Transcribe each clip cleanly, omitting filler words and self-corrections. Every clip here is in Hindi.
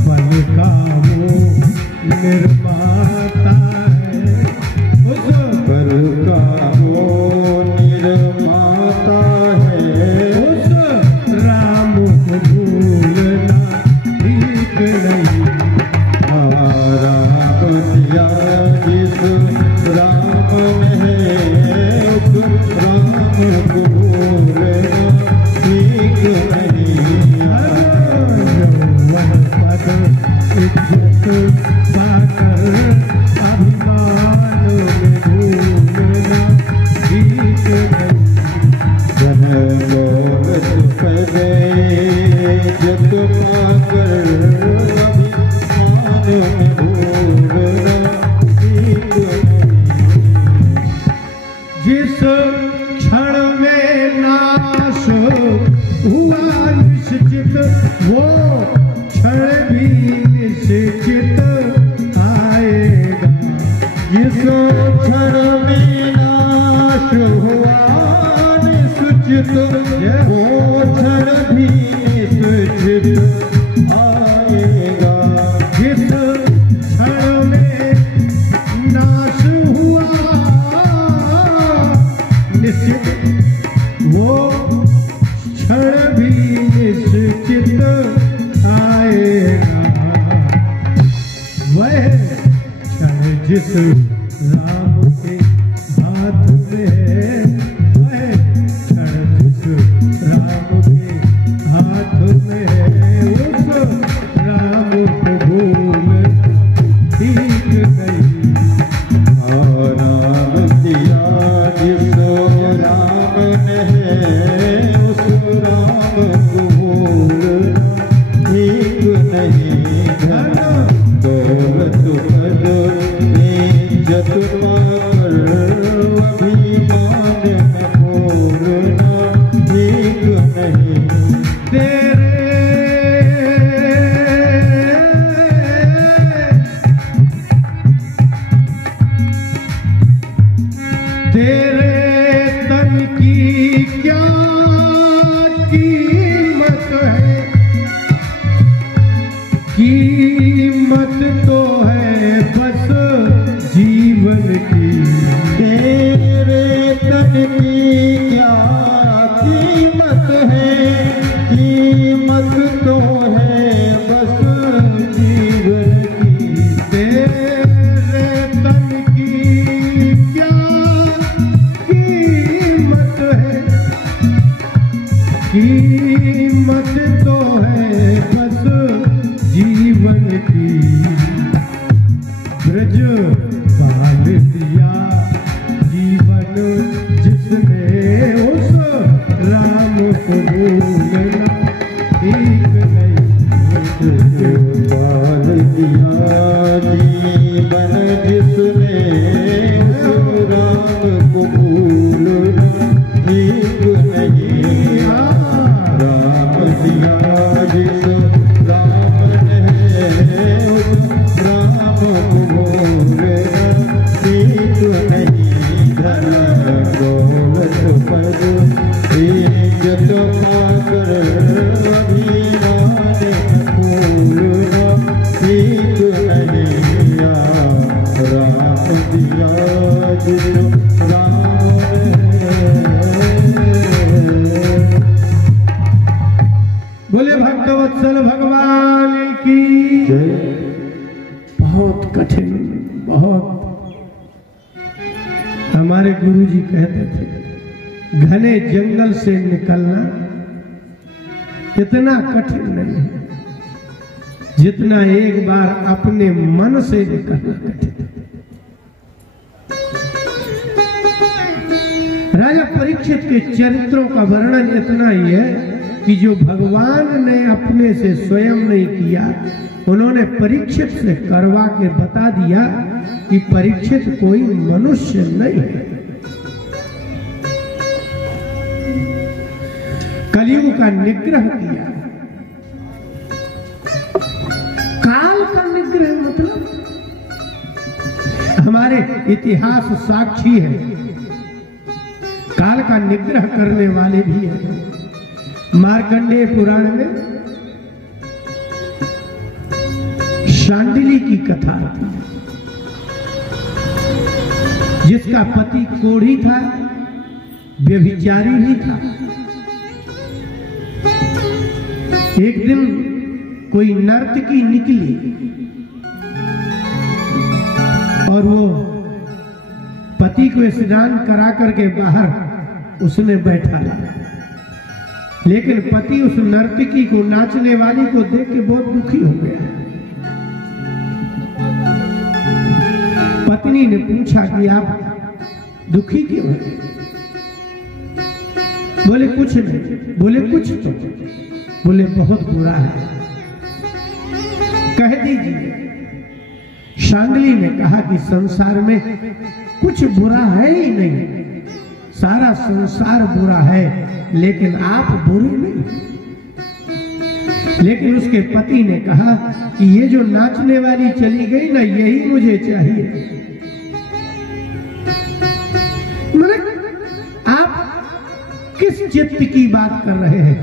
पल का वो निर्माता है, उस पल का वो निर्माता है, उस राम को भूलना ठीक नहीं। राम दिया जिस राम में है, उस राम को भूलना ठीक नहीं। इज्जत पाकर अभिमान में भूलना ठीक नहीं। जन दौलत पदे इज्जत पाकर अभिमान में भूलना ठीक नहीं। जिस क्षण में नाश हुआ निश्चित, वो क्षण भी निश्चित आएगा। जिस क्षण में नाश हुआ निश्चित, वो क्षण भी निश्चित आएगा। जिस क्षण में नाश हुआ निश्चित, वो क्षण भी निश्चित आएगा। वह क्षण जिस राम के हाथ में है, वह क्षण जिस राम के हाथ में है, उस राम को भूल ठीक नहीं। राम दिया जिस राम ने है, उस राम को भूलना ठीक नहीं। दौलत पद इज्जत पाकर अभिमान में भूलना ठीक नहीं। तेरे तन की क्या कीमत है, कीमत तो है बस जीवन की। तेरे तन की क्या कीमत है, कीमत तो है बस जीवन की। तेरे तन की क्या कीमत है, कीमत तो है बस जीवन की। ब्रज बाल दिया जीवन जिसने, उस राम को भूलना ठीक नहीं। बाल दिया जीवन जिसने, उस राम को भूलना ठीक नहीं। राम दिया जिस राम ने, उस राम को भूलना ठीक नहीं। धन दौलत पद इज्जत पाकर अभिमान में भूलना ठीक नहीं। राम दिया जिस राम बोले भक्तवत्सल भगवान की। बहुत कठिन, बहुत। हमारे गुरुजी कहते थे घने जंगल से निकलना इतना कठिन नहीं है जितना एक बार अपने मन से निकलना कठिन है। राजा परीक्षित के चरित्रों का वर्णन इतना ही है कि जो भगवान ने अपने से स्वयं नहीं किया, उन्होंने परीक्षित से करवा के बता दिया कि परीक्षित कोई मनुष्य नहीं है। कलयुग का निग्रह किया। काल का निग्रह मतलब हमारे इतिहास साक्षी है, काल का निग्रह करने वाले भी हैं। मार्कंडेय पुराण में शांडिली की कथा थी, जिसका पति कोढ़ी था, व्यभिचारी भी था। एक दिन कोई नर्तकी निकली और वो पति को स्नान करा करके बाहर उसने बैठा ला, लेकिन पति उस नर्तकी को, नाचने वाली को देख के बहुत दुखी हो गया। पत्नी ने पूछा कि आप दुखी क्यों हैं? बोले कुछ नहीं। बोले कुछ तो? बोले बहुत बुरा है, कह दीजिए। शांडिली ने कहा कि संसार में कुछ बुरा है ही नहीं, सारा संसार बुरा है, लेकिन आप बुरे नहीं। लेकिन उसके पति ने कहा कि ये जो नाचने वाली चली गई ना, यही मुझे चाहिए। आप किस चित्त की बात कर रहे हैं?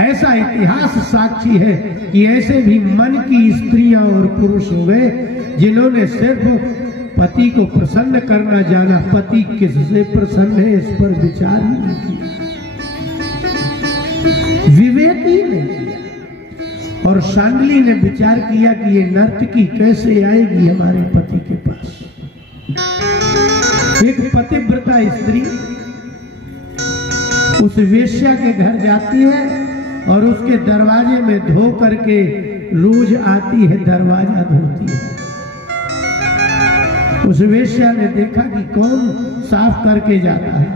ऐसा इतिहास साक्षी है कि ऐसे भी मन की स्त्रियां और पुरुष हो गए जिन्होंने सिर्फ पति को प्रसन्न करना जाना, पति किससे प्रसन्न है इस पर विचार ही नहीं किया, विवेक ही नहीं किया। और शांडिली ने विचार किया कि ये नर्तकी कैसे आएगी हमारे पति के पास। एक पतिव्रता स्त्री उस वेश्या के घर जाती है और उसके दरवाजे में धो करके रोज आती है, दरवाजा धोती है। उस वेश्या ने देखा कि कौन साफ करके जाता है,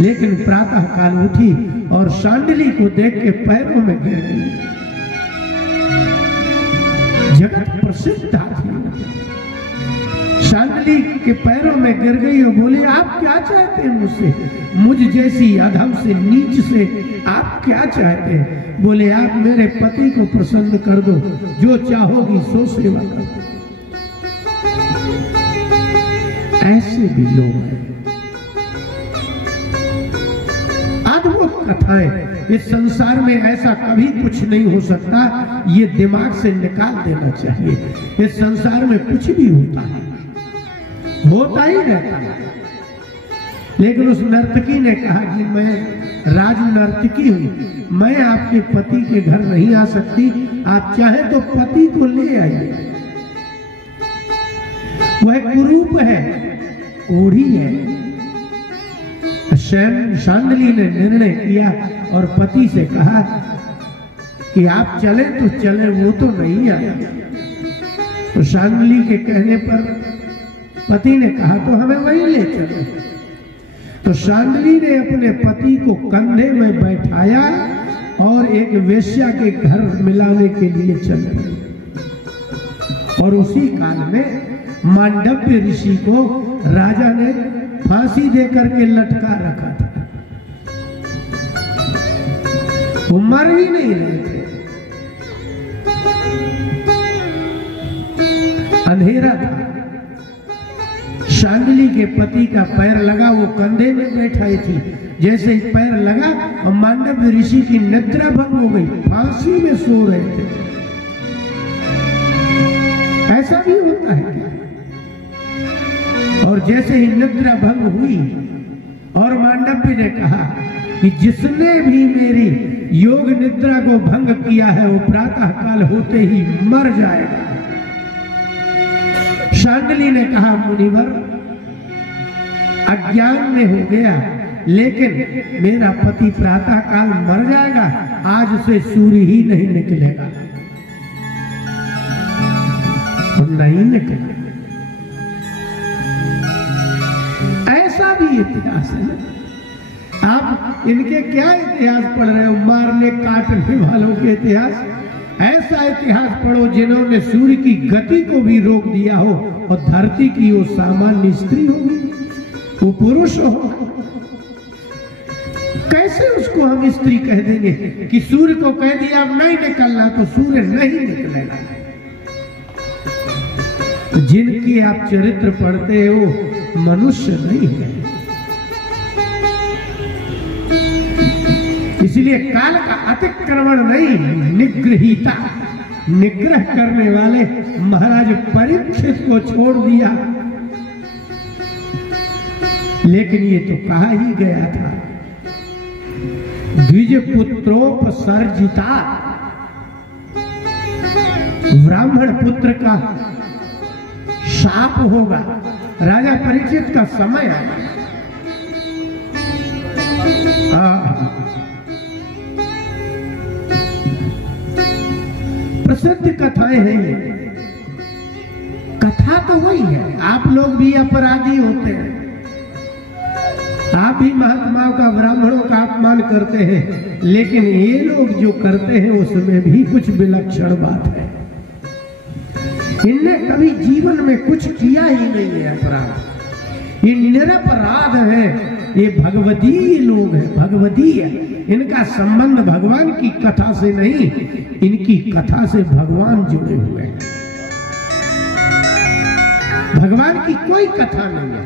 लेकिन प्रातः काल उठी और शांडिली को देख के पैरों में गिर गई। जगत प्रसिद्ध थी, शांडिली के पैरों में गिर गई और बोली, आप क्या चाहते हैं मुझसे? मुझ जैसी अधम से, नीच से आप क्या चाहते हैं? बोले, आप मेरे पति को प्रसन्न कर दो, जो चाहोगी सो सेवा कर दो। ऐसे भी लोग हैं। अद्भुत कथाएं। इस संसार में ऐसा कभी कुछ नहीं हो सकता, ये दिमाग से निकाल देना चाहिए। इस संसार में कुछ भी होता है, होता ही रहता है। लेकिन उस नर्तकी ने कहा कि मैं राज नर्तकी हूं, मैं आपके पति के घर नहीं आ सकती, आप चाहे तो पति को ले आइए। वह कुरूप है, कोढ़ी है। शांडिली ने निर्णय किया और पति से कहा कि आप चले तो चले, वो तो नहीं आए। तो शांडिली के कहने पर पति ने कहा तो हमें वहीं ले चलो। तो शांडिली ने अपने पति को कंधे में बैठाया और एक वेश्या के घर मिलाने के लिए चल गई। और उसी काल में मांडव्य ऋषि को राजा ने फांसी देकर के लटका रखा था। वो मर ही नहीं रहे थे, अंधेरा था। शांडिली के पति का पैर लगा, वो कंधे में बैठाई थी। जैसे ही पैर लगा और मांडव्य ऋषि की निद्रा भंग हो गई, फांसी में सो रहे थे। ऐसा भी होता है क्या? और जैसे ही निद्रा भंग हुई और मांडव्य ने कहा कि जिसने भी मेरी योग निद्रा को भंग किया है वो प्रातः काल होते ही मर जाएगा। शांडिली ने कहा, मुनिवर अज्ञान में हो गया, लेकिन मेरा पति प्रातः काल मर जाएगा, आज से सूर्य ही नहीं निकलेगा। और नहीं निकला। ऐसा भी इतिहास है। आप इनके क्या इतिहास पढ़ रहे हो? मारने काटने वालों के इतिहास। ऐसा इतिहास पढ़ो जिन्होंने सूर्य की गति को भी रोक दिया हो और धरती की वो सामान्य स्त्री होगी, वो पुरुष हो। कैसे उसको हम स्त्री कह देंगे कि सूर्य को कह दिया अब नहीं निकलना तो सूर्य नहीं निकलेगा। जिनकी आप चरित्र पढ़ते हो मनुष्य नहीं है। इसलिए काल का अतिक्रमण नहीं, निग्रहीता, निग्रह करने वाले महाराज परीक्षित को छोड़ दिया। लेकिन ये तो कहा ही गया था, द्विज पुत्रोपसर्जिता, ब्राह्मण पुत्र का शाप होगा। राजा परीक्षित का समय आया। प्रसिद्ध कथाएं हैं ये। कथा तो वही है, आप लोग भी अपराधी होते हैं, आप भी महात्माओं का, ब्राह्मणों का अपमान करते हैं, लेकिन ये लोग जो करते हैं उसमें भी कुछ विलक्षण बात है। इनने कभी जीवन में कुछ किया ही नहीं है अपराध, ये निरपराध है, ये भगवदीय लोग हैं, भगवदीय। इनका संबंध भगवान की कथा से नहीं, इनकी कथा से भगवान जुड़े हुए हैं। भगवान की कोई कथा नहीं है,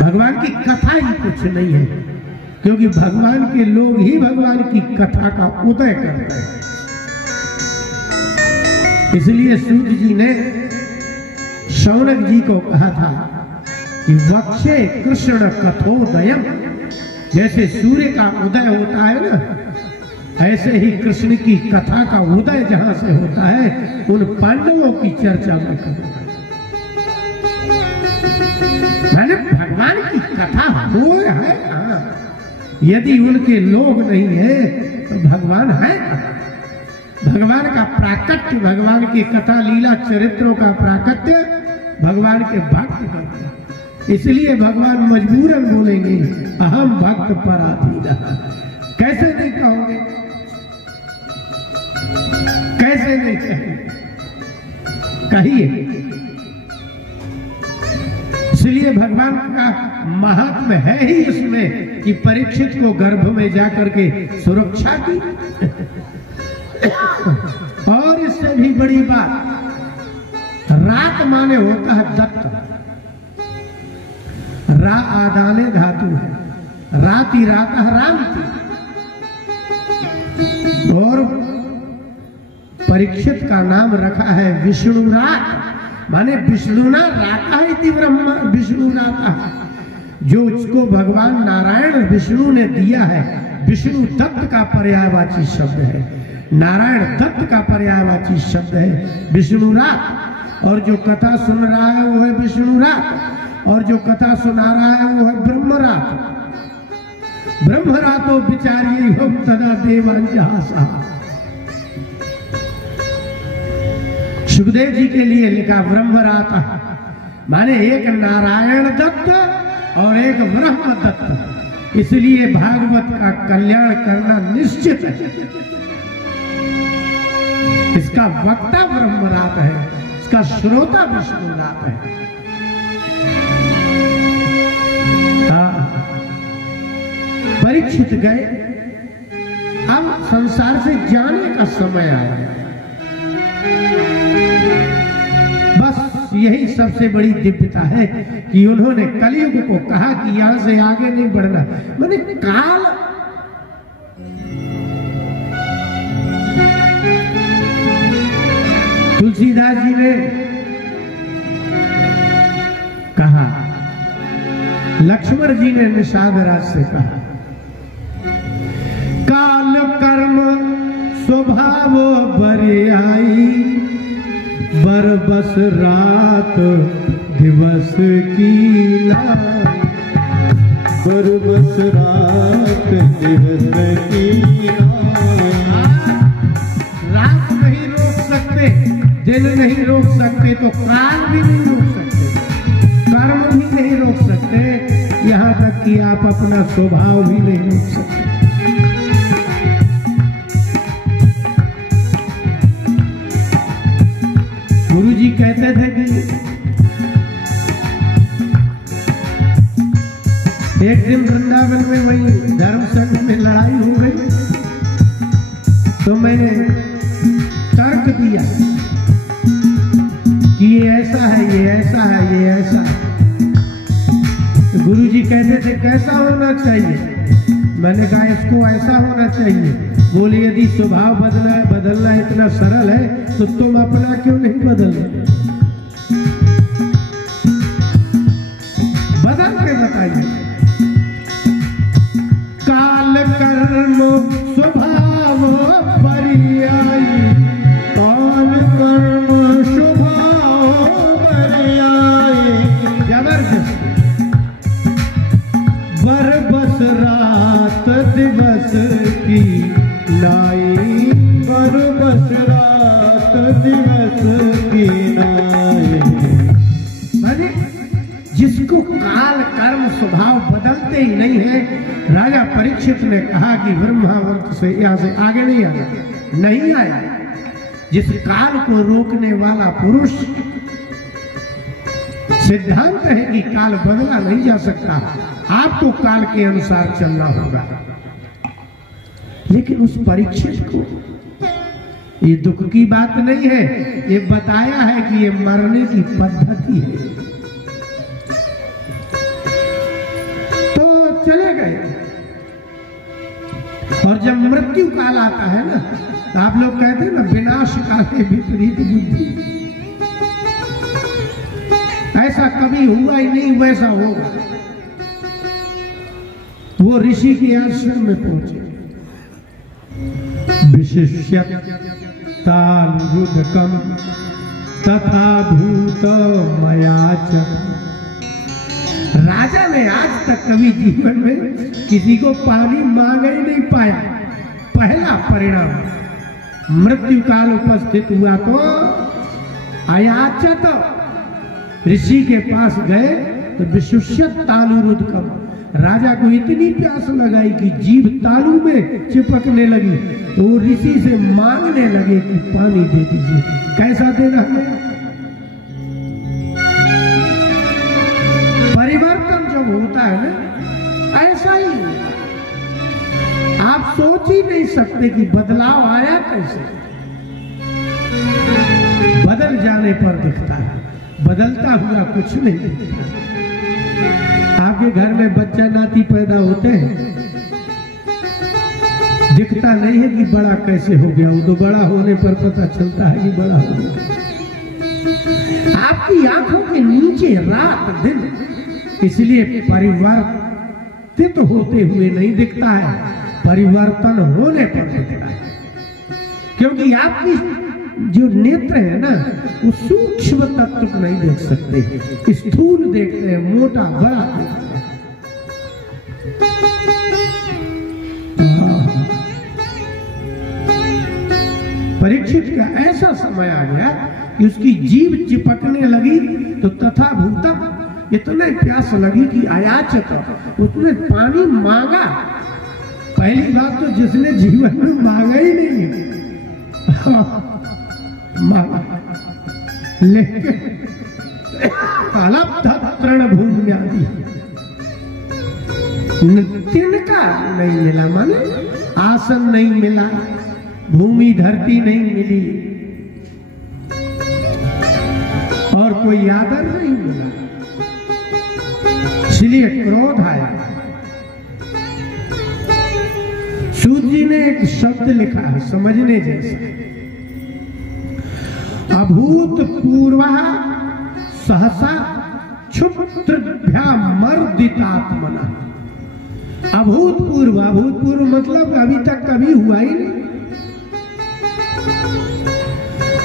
भगवान की कथा ही कुछ नहीं है, क्योंकि भगवान के लोग ही भगवान की कथा का उदय करते हैं। इसलिए सूत जी ने शौनक जी को कहा था कि वक्षे कृष्ण कथोदयम, जैसे सूर्य का उदय होता है ना, ऐसे ही कृष्ण की कथा का उदय जहां से होता है, उन पांडवों की चर्चा में करूंगा। मैंने भगवान की कथा हो है कहां? यदि उनके लोग नहीं है तो भगवान है कहां? भगवान का प्राकट्य, भगवान की कथा लीला चरित्रों का प्राकट्य भगवान के भक्त करते हैं। इसलिए भगवान मजबूरन बोलेंगे अहम भक्त पराधीनः। कैसे नहीं कहोगे, कैसे नहीं कहेंगे, कहिए। इसलिए भगवान का महात्म है ही इसमें कि परीक्षित को गर्भ में जाकर के सुरक्षा की। और इससे भी बड़ी बात, रात माने होता है दत्त, रा आदाने धातु है, राति राता रामती, और परीक्षित का नाम रखा है विष्णुरात, माने विष्णुना राता इति ब्रह्मा, विष्णु राता, जो उसको भगवान नारायण विष्णु ने दिया है। विष्णु दत्त का पर्यायवाची शब्द है, नारायण दत्त का पर्यायवाची शब्द है विष्णुरात। और जो कथा सुन रहा है वो है विष्णुरात, और जो कथा सुना रहा है वो है ब्रह्मरात। ब्रह्मरातो विचार्ये हम तदा देवांजहासा। सुखदेव जी के लिए लिखा ब्रह्मराता, माने एक नारायण दत्त और एक ब्रह्म दत्त। इसलिए भागवत का कल्याण करना निश्चित है। इसका वक्ता ब्रह्मरात है, इसका श्रोता विष्णुरात है। परीक्षित गए, अब संसार से जाने का समय आया। बस यही सबसे बड़ी दिव्यता है कि उन्होंने कलयुग को कहा कि यहां से आगे नहीं बढ़ना। मैंने काल तुलसीदास जी ने कहा, लक्ष्मण जी ने निषाद राज से कहा, काल कर्म स्वभाव बरियाई, बरबस रात दिवस की लाई, बरबस रात दिवस की लाई। रात नहीं रोक सकते, दिन नहीं रोक सकते, तो काल भी नहीं रोक सकते, कर्म भी नहीं रोक सकते, यहाँ तक कि आप अपना स्वभाव भी नहीं रोक सकते। गुरु जी कहते थे कि एक दिन वृंदावन में वही धर्म संघ में लड़ाई हो गई, तो मैंने तर्क दिया कि ये ऐसा है, ये ऐसा है, ये ऐसा है। तो गुरु जी कहते थे कैसा होना चाहिए? मैंने कहा इसको ऐसा होना चाहिए। बोले यदि स्वभाव बदलना इतना सरल है तो तुम अपना क्यों नहीं बदल के बताइए। काल कर्म स्वभाव पर्यायी, काल कर्म स्वभाव पर्यायी। जबरदस्त। बर बस रात दिवस की नाई, बर बस रात दिवस की नाई। जिसको काल कर्म स्वभाव बदलते ही नहीं है, राजा परीक्षित ने कहा कि ब्रह्मावर्त से यहाँ से आगे नहीं आया, नहीं आया। जिस काल को रोकने वाला पुरुष, सिद्धांत है कि काल बदला नहीं जा सकता, आपको काल के अनुसार चलना होगा। लेकिन उस परीक्षित को ये दुख की बात नहीं है, ये बताया है कि ये मरने की पद्धति है। चले गए। और जब मृत्यु काल आता है ना, तो आप लोग कहते हैं ना, विनाश काले विपरीत बुद्धि। ऐसा कभी हुआ ही नहीं, वैसा होगा। वो ऋषि के आश्रम में पहुंचे। विशिष्यतानुरुदकम तथा भूत मयाच। राजा ने आज तक कभी जीवन में किसी को पानी मांग ही नहीं पाया। पहला परिणाम, मृत्यु काल उपस्थित हुआ तो अयाचत, ऋषि के पास गए तो विशुष्यत तालुरुदकम, राजा को इतनी प्यास लगाई कि जीभ तालू में चिपकने लगी। वो ऋषि से मांगने लगे कि पानी दे दीजिए। कैसा देना है? परिवर्तन जब होता है ना, ऐसा ही आप सोच ही नहीं सकते कि बदलाव आया कैसे। बदल जाने पर दिखता है, बदलता हुआ कुछ नहीं दिखता। आपके घर में बच्चा नाती पैदा होते हैं, दिखता नहीं है कि बड़ा कैसे हो गया, वो तो बड़ा होने पर पता चलता है कि बड़ा हो गया। आपकी आंखों के नीचे रात दिन इसलिए परिवर्तित होते हुए नहीं दिखता है, परिवर्तन होने पर दिखता है। क्योंकि आपकी जो नेत्र है ना, वो सूक्ष्म तत्व को नहीं देख सकते, स्थूल देखते हैं, मोटा बड़ा देखते हैं। परीक्षित का ऐसा समय आ गया कि उसकी जीभ चिपकने लगी तो तथा भूतम, इतने प्यास लगी कि अयाचत, उसने पानी मांगा। पहली बात तो जिसने जीवन में मांगा ही नहीं मांगा, लेकिन तृणभूमि आदि तिनका नहीं मिला, माने आसन नहीं मिला, भूमि धरती नहीं मिली, और कोई आदर नहीं मिला। इसलिए क्रोध आया। सूत जी ने एक शब्द लिखा है समझने जैसा, अभूतपूर्व सहसा क्षुब्ध्यामर्दितात्मना। अभूतपूर्व, अभूतपूर्व मतलब अभी तक कभी हुआ ही नहीं।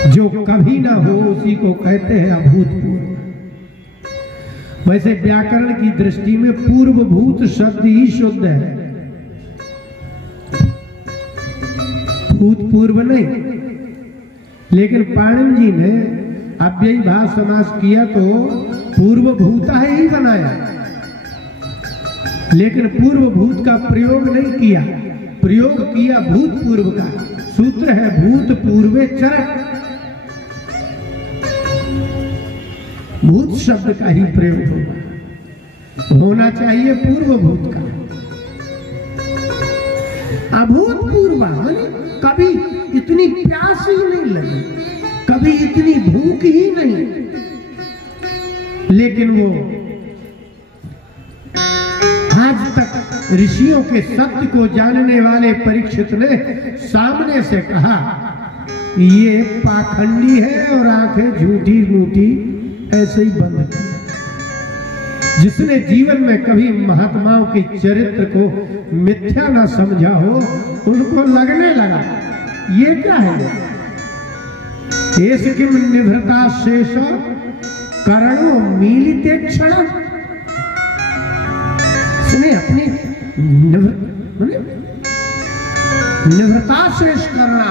जो कभी ना हो उसी को कहते हैं अभूतपूर्व। वैसे व्याकरण की दृष्टि में पूर्वभूत शब्द ही शुद्ध है, भूतपूर्व नहीं। लेकिन पाणिनि जी ने अव्ययी भाव समास किया तो पूर्वभूता ही बनाया, लेकिन पूर्वभूत का प्रयोग नहीं किया, प्रयोग किया भूतपूर्व का। सूत्र है भूतपूर्वे चरक, भूत शब्द का ही प्रयोग होना चाहिए पूर्वभूत का। अभूतपूर्व माने कभी इतनी प्यास ही नहीं लगी, कभी इतनी भूख ही नहीं, लेकिन वो आज तक ऋषियों के सत्य को जानने वाले परीक्षित ने सामने से कहा, ये पाखंडी है और आंखें झूठी मूठी ऐसे ही बंद की। जिसने जीवन में कभी महात्माओं के चरित्र को मिथ्या न समझा हो, उनको लगने लगा ये क्या है, एस किम निभृता शेष करणों मीलिते क्षण। इसने अपनी निभृता शेष करना,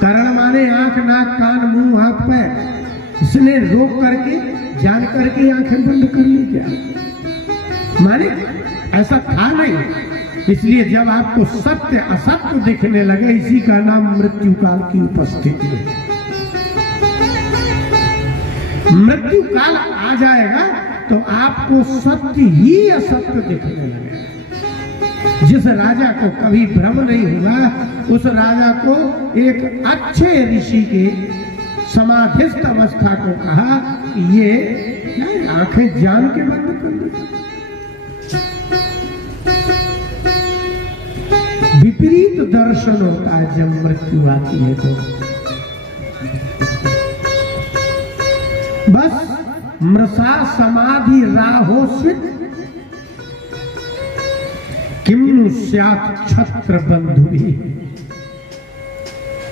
करण माने आंख नाक कान मुंह हाथ पैर, इसने रोक करके जान करके आंखें बंद कर ली क्या, माने ऐसा था नहीं। इसलिए जब आपको सत्य असत्य दिखने लगे, इसी का नाम मृत्यु काल की उपस्थिति है। मृत्यु काल आ जाएगा तो आपको सत्य ही असत्य दिखने लगेगा। जिस राजा को कभी भ्रम नहीं हुआ, उस राजा को एक अच्छे ऋषि के समाधिस्थ अवस्था को कहा कि ये आंखें जान के बंद कर दी। विपरीत दर्शन होता है जब मृत्यु आती है तो। बस मृषा समाधि राहोस्वित किम स्यात् क्षत्र बंधु भी।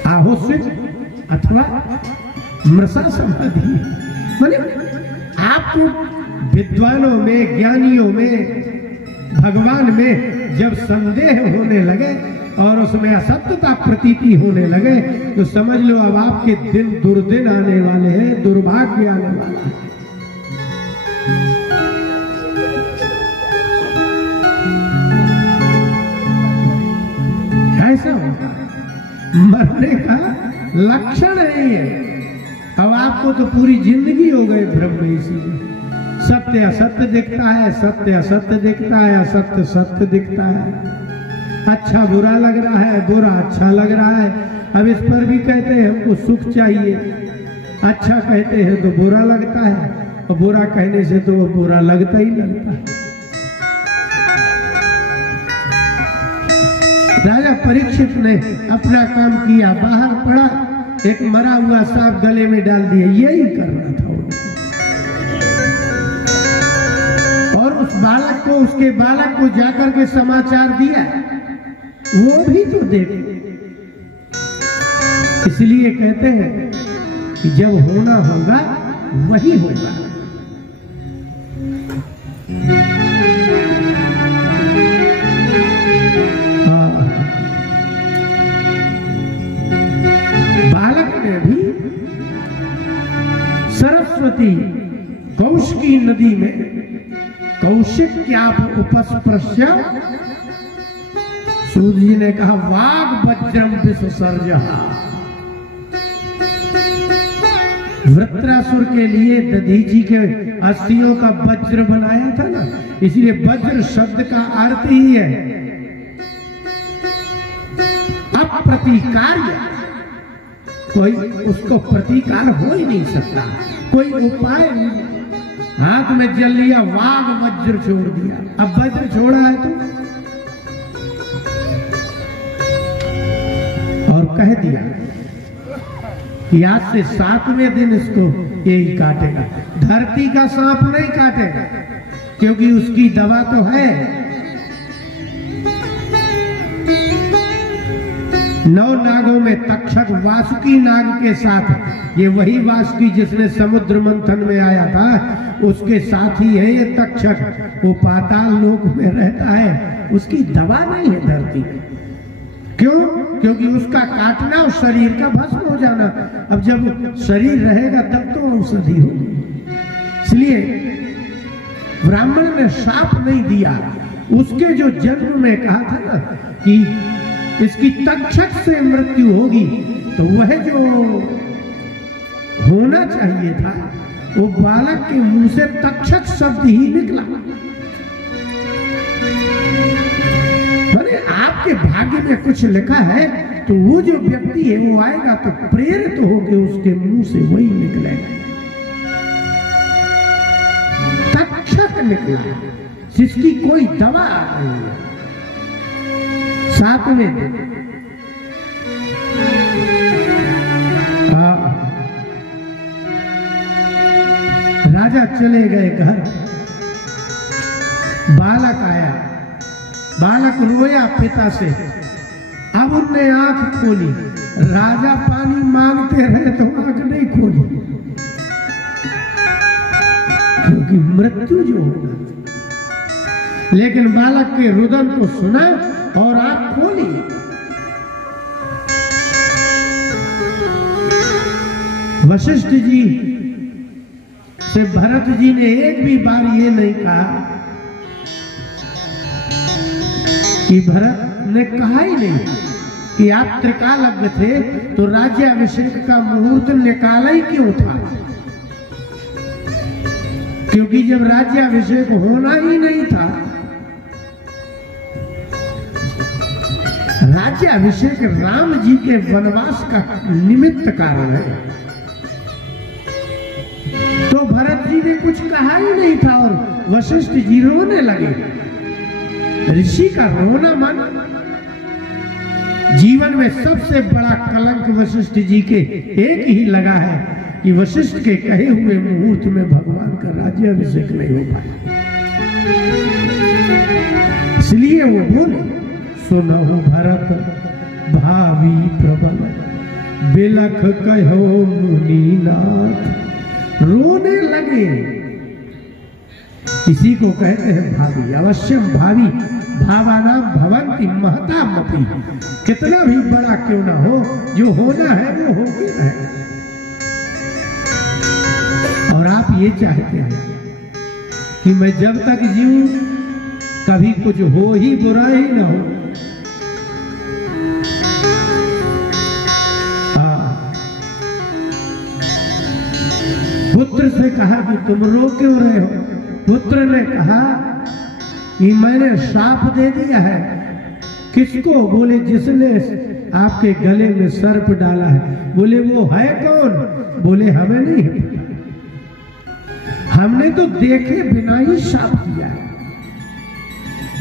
आहोस्वित अथवा मृषा समाधि, माने आपको विद्वानों में, ज्ञानियों में, भगवान में जब संदेह होने लगे और उसमें असत्यता प्रतीति होने लगे, तो समझ लो अब आपके दिन दुर्दिन आने वाले हैं, दुर्भाग्य आने वाला है। ऐसा होता है, मरने का लक्षण है ये। अब आपको तो पूरी जिंदगी हो गई भ्रम में, इसीलिए सत्य असत्य दिखता है, सत्य असत्य दिखता है, असत्य सत्य दिखता है। अच्छा बुरा लग रहा है, बुरा अच्छा लग रहा है। अब इस पर भी कहते हैं हमको सुख चाहिए, अच्छा कहते हैं तो बुरा लगता है, और बुरा कहने से तो बुरा लगता ही लगता है। राजा परीक्षित ने अपना काम किया, बाहर पड़ा, एक मरा हुआ सांप गले में डाल दिया, यही करना था। और उस बालक को, उसके बालक को जाकर के समाचार दिया, वो भी तो देखे। इसलिए कहते हैं कि जब होना होगा वही होगा। बालक ने भी सरस्वती कौशिकी नदी में कौशिक्याप उपस्पृश्य, सूर्य जी ने कहा वाग वज्रम विसर्जहा। वृत्रासुर के लिए दधीची के अस्थियों का वज्र बनाया था ना, इसलिए वज्र शब्द का अर्थ ही है अप्रतिकार्य। कोई उसको प्रतिकार हो ही नहीं सकता, कोई उपाय नहीं। हाथ में जल लिया, वाग वज्र छोड़ दिया, अब वज्र छोड़ा है तो, और कह दिया कि आज से 7वें दिन इसको यही काटेगा। धरती का सांप नहीं काटेगा, क्योंकि उसकी दवा तो है। 9 नागों में तक्षक वासुकी नाग के साथ, ये वही वासुकी जिसने समुद्र मंथन में आया था, उसके साथ ही है ये तक्षक। वो पाताल लोक में रहता है, उसकी दवा नहीं है धरती में। क्यों? क्योंकि उसका काटना और शरीर का भस्म हो जाना। अब जब शरीर रहेगा तब तो औषधि होगी। इसलिए ब्राह्मण ने श्राप नहीं दिया, उसके जो जन्म में कहा था ना कि इसकी तक्षक से मृत्यु होगी, तो वह जो होना चाहिए था वो बालक के मुंह से तक्षक शब्द ही निकला। आपके भाग्य में कुछ लिखा है तो वो जो व्यक्ति है वो आएगा तो प्रेरित होकर उसके मुंह से वही निकलेगा। तक्षक निकला, जिसकी कोई दवा नहीं है। 7वें दिन राजा चले गए घर। बालक आया, बालक रोया पिता से। अब उनने आंख खोली, राजा पानी मांगते रहे तो आंख नहीं खोली, क्योंकि मृत्यु जो होना। लेकिन बालक के रुदन को सुना और आंख खोली। वशिष्ठ जी से भरत जी ने एक भी बार ये नहीं कहा कि भरत ने कहा ही नहीं कि आप त्रिकालज्ञ थे तो राज्याभिषेक का मुहूर्त निकाला ही क्यों था? क्योंकि जब राज्याभिषेक होना ही नहीं था, राज्याभिषेक राम जी के वनवास का निमित्त कारण है, तो भरत जी ने कुछ कहा ही नहीं था और वशिष्ठ जी रोने लगे। ऋषि का रोना मन जीवन में सबसे बड़ा कलंक वशिष्ठ जी के एक ही लगा है कि वशिष्ठ के कहे हुए मुहूर्त में भगवान का राज्याभिषेक नहीं हो पाया। इसलिए वो बोले, सुनहु भरत भावी प्रबल, बिलख कहो मुनीनाथ। रोने लगे। इसी को कहते हैं भावी। अवश्यम भावी, भावानाम भवन्ति महतामपि। कितना भी बड़ा क्यों ना हो, जो होना है वो होके रहे। और आप ये चाहते हैं कि मैं जब तक जीऊं कभी कुछ हो ही बुरा ही ना हो। पुत्र से कहा कि तुम रो क्यों रहे हो? पुत्र ने कहा कि मैंने श्राप दे दिया है। किसको? बोले जिसने आपके गले में सर्प डाला है। बोले वो है कौन? बोले हमें नहीं है, हमने तो देखे बिना ही श्राप दिया है।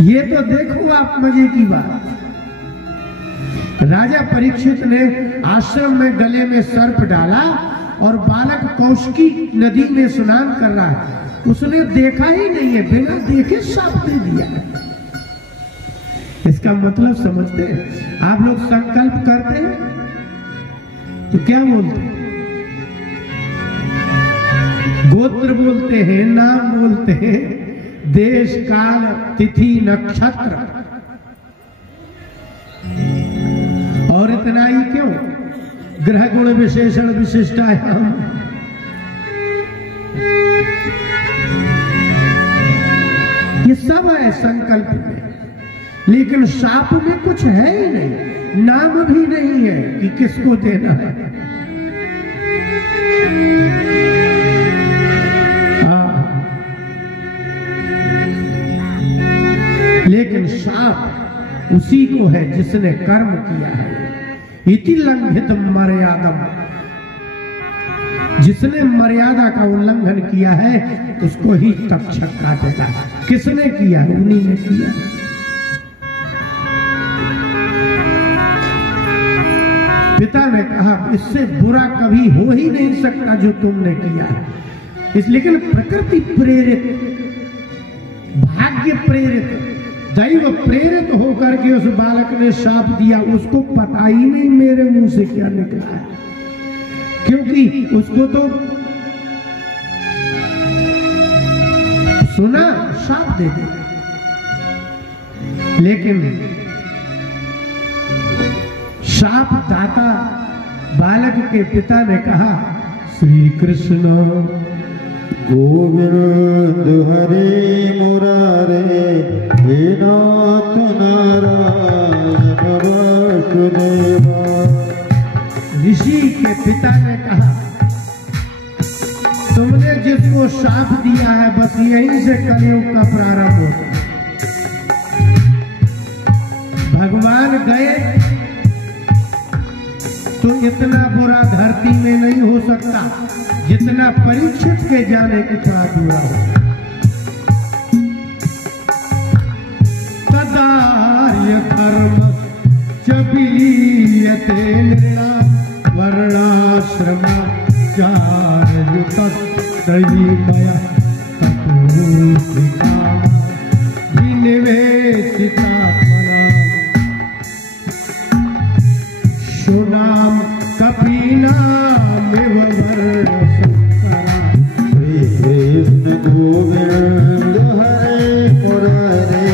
ये तो देखो आप मजे की बात। राजा परीक्षित ने आश्रम में गले में सर्प डाला और बालक कौशिकी नदी में स्नान कर रहा है, उसने देखा ही नहीं है, बिना देखे श्राप दे दिया। इसका मतलब समझते हैं? आप लोग संकल्प करते हैं तो क्या बोलते हैं? गोत्र बोलते हैं, नाम बोलते हैं, देश काल तिथि नक्षत्र, और इतना ही क्यों, ग्रह गुण विशेषण विशिष्टायाम। ये सब है संकल्प में, लेकिन शाप में कुछ है ही नहीं, नाम भी नहीं है कि किसको देना है। लेकिन शाप उसी को है जिसने कर्म किया है। इति लंघित मर्यादम, जिसने मर्यादा का उल्लंघन किया है उसको ही तक्षक काटेगा। किसने किया? उन्हीं ने किया। पिता ने कहा इससे बुरा कभी हो ही नहीं सकता जो तुमने किया है। इसलिए प्रकृति प्रेरित, भाग्य प्रेरित, दैव प्रेरित होकर के उस बालक ने शाप दिया। उसको पता ही नहीं मेरे मुंह से क्या निकला है, क्योंकि उसको तो सुना शाप दे दिया। लेकिन शाप दाता बालक के पिता ने कहा, श्री कृष्ण गोविंद हरे मुरारे, हे नाथ नारायण वासुदेवा। ऋषि के पिता ने कहा, तुमने जिसको शाप दिया है बस यहीं से कलयुग का प्रारंभ होता। भगवान गए तो इतना बुरा धरती में नहीं हो सकता जितना परीक्षित के जाने के बाद हुआ हो। बिलीयते नृणां वर्णाश्रमाचारयुतस्त्रयीमया ततोऽधिकाः विनिवेशितात्मनाम् शूनां कपीनामिव वर्णशङ्करः। श्री कृष्ण गोविंद हरे मुरारे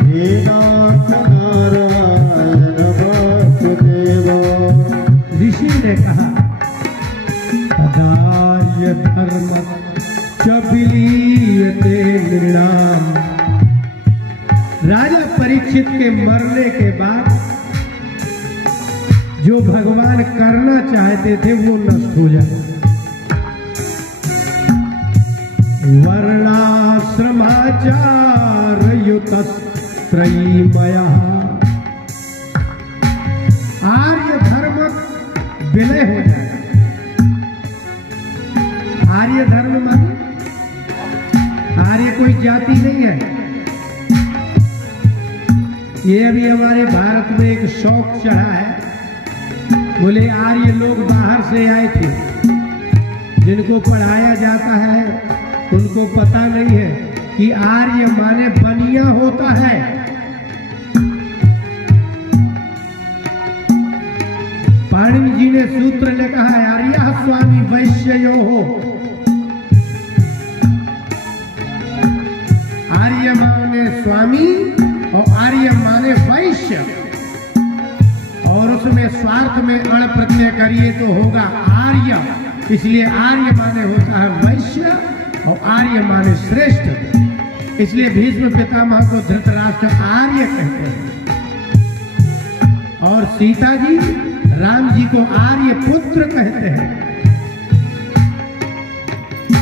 हे नाथ नारायण वासुदेव। ऋषि ने कहा तदार्य धर्म च विलीयते नृणां। राजा परीक्षित के मरने के बाद जो भगवान करना चाहते थे वो नष्ट हो जाए। वर्णाश्रमाचारयुतस्त्रयीमयः आर्य धर्म विलय हो जाए। आर्य धर्म माने आर्य कोई जाति नहीं है। ये अभी हमारे भारत में एक शौक चढ़ा है, बोले आर्य लोग बाहर से आए थे, जिनको पढ़ाया जाता है उनको पता नहीं है कि आर्य माने बनिया होता है। पाणिनि जी ने सूत्र में कहा है आर्य स्वामी वैश्यो हो। आर्य माने स्वामी और आर्य माने वैश्य, और उसमें स्वार्थ में अण प्रत्यय करिए तो होगा आर्य। इसलिए आर्य माने होता है वैश्य और आर्य माने श्रेष्ठ। इसलिए भीष्म पितामह को धृतराष्ट्र आर्य कहते हैं, और सीता जी राम जी को आर्य पुत्र कहते हैं।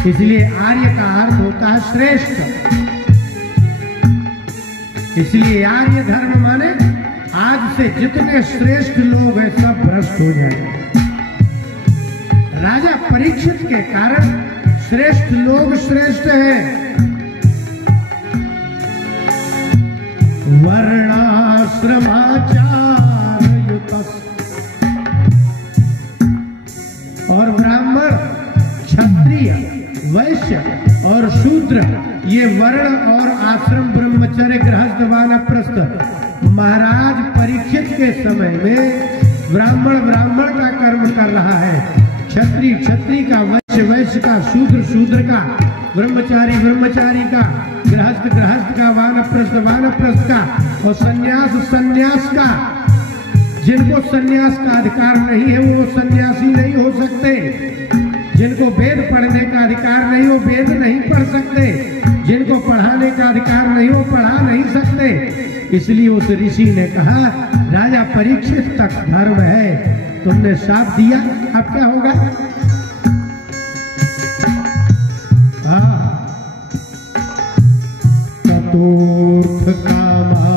इसलिए आर्य का अर्थ होता है श्रेष्ठ। इसलिए आर्य धर्म माने आज से जितने श्रेष्ठ लोग हैं सब भ्रष्ट हो जाएंगे। राजा परीक्षित के कारण श्रेष्ठ लोग श्रेष्ठ हैं। वर्णाश्रमाचारयुतः और ब्राह्मण, क्षत्रिय, वैश्य और शूद्र ये वर्ण और आश्रम ब्रह्मचर्य गृहस्थ वानप्रस्थ। महाराज परीक्षित के समय में ब्राह्मण ब्राह्मण का कर्म कर रहा है, क्षत्रिय क्षत्रिय का, वैश्य वैश्य का, शूद्र शूद्र का, ब्रह्मचारी ब्रह्मचारी का, गृहस्थ गृहस्थ का, वानप्रस्थ वानप्रस्थ का और सन्यास सन्यास का। जिनको सन्यास का अधिकार नहीं है वो सन्यासी नहीं हो सकते। जिनको वेद पढ़ने का अधिकार नहीं हो वेद नहीं पढ़ सकते। जिनको पढ़ाने का अधिकार नहीं हो पढ़ा नहीं सकते। इसलिए उस ऋषि ने कहा राजा परीक्षित तक धर्म है, तुमने शाप दिया, अब क्या होगा? ततोर्थ कामा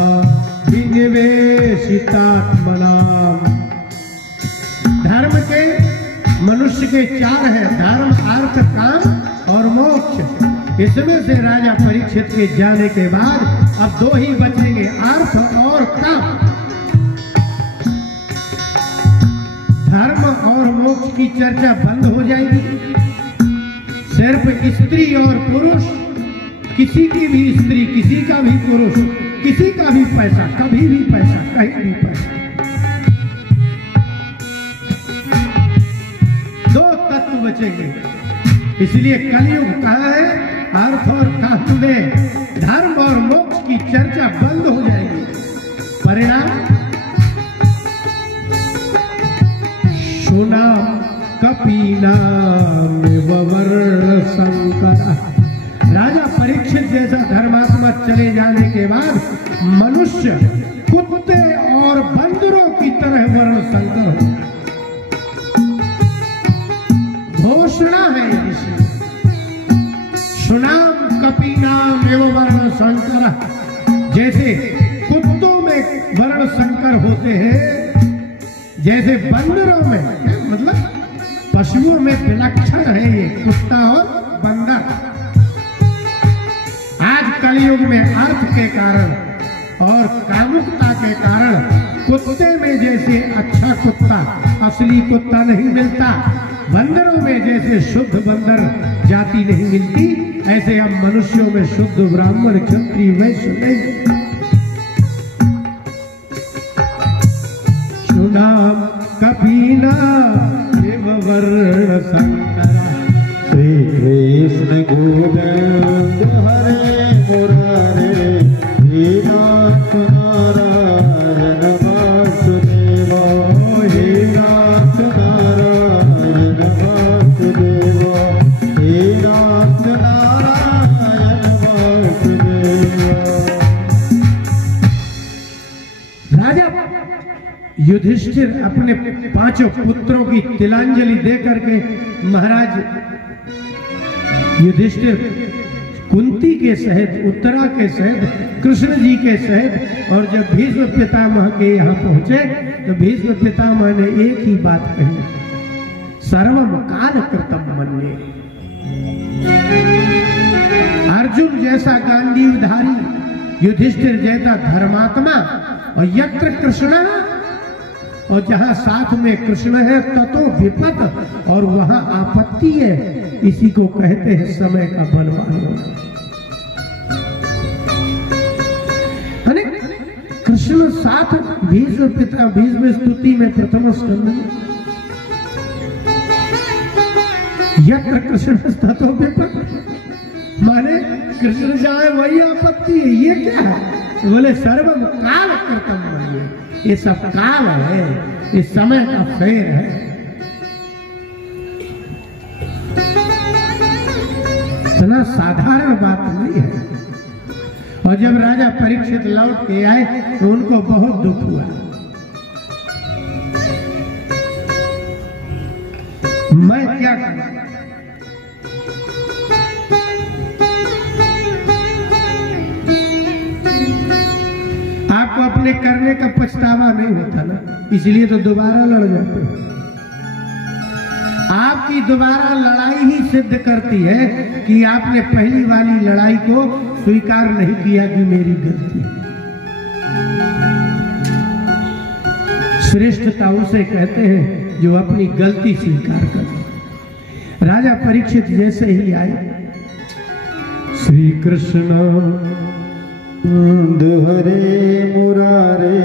विनिवेशितात्मनाम्। धर्म के मनुष्य के चार है, धर्म अर्थ काम और मोक्ष। इसमें से राजा परीक्षित के जाने के बाद अब दो ही बचेंगे, अर्थ और काम। धर्म और मोक्ष की चर्चा बंद हो जाएगी। सिर्फ स्त्री और पुरुष, किसी की भी स्त्री, किसी का भी पुरुष, किसी का भी पैसा, कभी भी पैसा, कहीं भी पैसा, दो तत्व बचेंगे। इसलिए कलयुग कहा है अर्थ और काम में धर्म और मोक्ष की चर्चा बंद हो जाएगी। परिणाम सुना कपीनामिव वर्णशङ्करः। राजा परीक्षित जैसा धर्मात्मा चले जाने के बाद मनुष्य कुत्ते और बंदरों की तरह वर्णशंकर हो। घोषणा है इसी सुनाम कपीनाम एवं वर्णशंकरः। जैसे कुत्तों में वर्णशंकर होते हैं, जैसे बंदरों में, मतलब पशुओं में विलक्षण है ये कुत्ता और बंदर। आज कलयुग में अर्थ के कारण और कामुकता के कारण कुत्ते में जैसे अच्छा कुत्ता असली कुत्ता नहीं मिलता, बंदरों में जैसे शुद्ध बंदर जाति नहीं मिलती, ऐसे हम मनुष्यों में शुद्ध ब्राह्मण क्षत्रिय वैश्य नहीं। सुना कभी ना वर्ण शंकरा, श्री कृष्ण गोविंद हरे मुरारे, हे नाथ नारायण वासुदेव, हे नाथ नारायण वासुदेव, हे नाथ नारायण वासुदेव। राजा युधिष्ठिर अपने 5 पुत्रों की तिलांजलि दे करके महाराज युधिष्ठिर कुंती के सहित, उत्तरा के सहित, कृष्ण जी के सहित, और जब भीष्म पितामह के यहाँ पहुंचे तो भीष्म पितामह ने एक ही बात कही, सर्वम काल कृतम मन्ये। अर्जुन जैसा गांडीवधारी, युधिष्ठिर जैसा धर्मात्मा, और यत्र कृष्ण, और जहां साथ में कृष्ण है ततो विपद, और वहां आपत्ति है, इसी को कहते हैं समय का बलवान होना। कृष्ण साथ भीष्म स्तुति में प्रथम स्कंद में यत्र कृष्ण ततो विपद, माने कृष्ण जाए वही आपत्ति है। ये क्या है? बोले सर्वम काल कृतम मन्ये, ये सब काल है, ये समय का फेर है। इतना साधारण बात नहीं है। और जब राजा परीक्षित लौट के आए तो उनको बहुत दुख हुआ। मैं क्या करूं? आपको अपने करने का पछतावा नहीं होता ना, इसलिए तो दोबारा लड़ जाते हो। आपकी दोबारा लड़ाई ही सिद्ध करती है कि आपने पहली वाली लड़ाई को स्वीकार नहीं किया कि मेरी गलती है। श्रेष्ठता उसे कहते हैं जो अपनी गलती स्वीकार करते। राजा परीक्षित जैसे ही आए, श्री कृष्ण हरे मुरारे,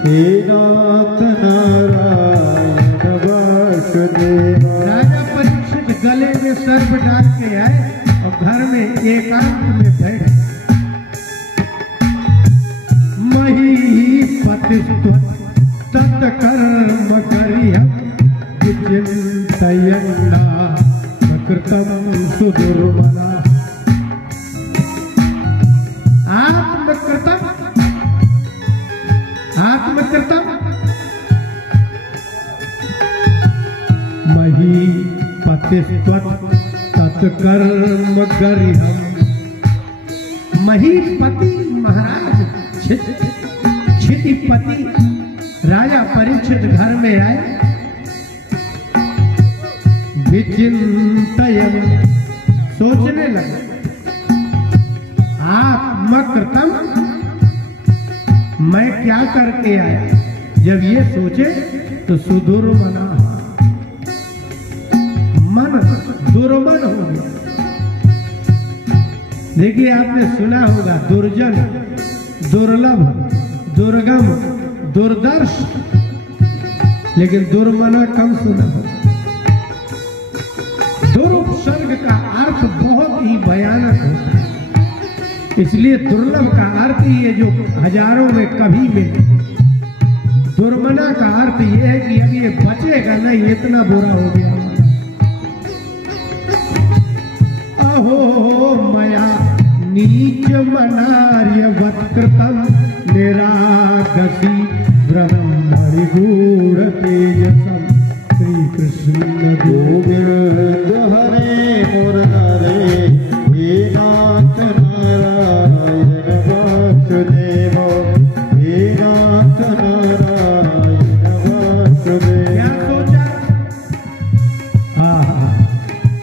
हे नाथ नारायण वासुदेव। राजा परीक्षित गले में सर्प डाल के आए और घर में एकांत में बैठे। मही पतिस्त्व तत्कर्म करियं विचिन्तयन्ना कृतं सुदुर्मना। आत्मकृतम मही पतिस्त्व तत्कर्म करियं। महीपति महाराज क्षितिपति राजा परीक्षित घर में आए। विचिन्तयन् सोचने लगे, आत्मकृतम मैं क्या करके आया। जब ये सोचे तो सुदुर्मना, मन दुर्मन हो गया। देखिए आपने सुना होगा दुर्जन, दुर्लभ, दुर्गम, दुर्दर्श, लेकिन दुर्मना कम सुना होगा। दुरुपसर्ग का अर्थ बहुत ही भयानक होता है, इसलिए दुर्लभ का अर्थ ये जो हजारों में कभी मिले। दुर्मना का अर्थ ये है कि अब ये बचेगा नहीं, इतना बुरा हो गया। अहो मया नीच मनार्यवत्कृतं निरागसी ब्रह्मणि गूढ़ तेजसम्। श्री कृष्ण गोविंद हरे मुरारे, हे नाथ नारायण वासुदेव, हे नाथ नारायण वासुदेव। क्या सोचा?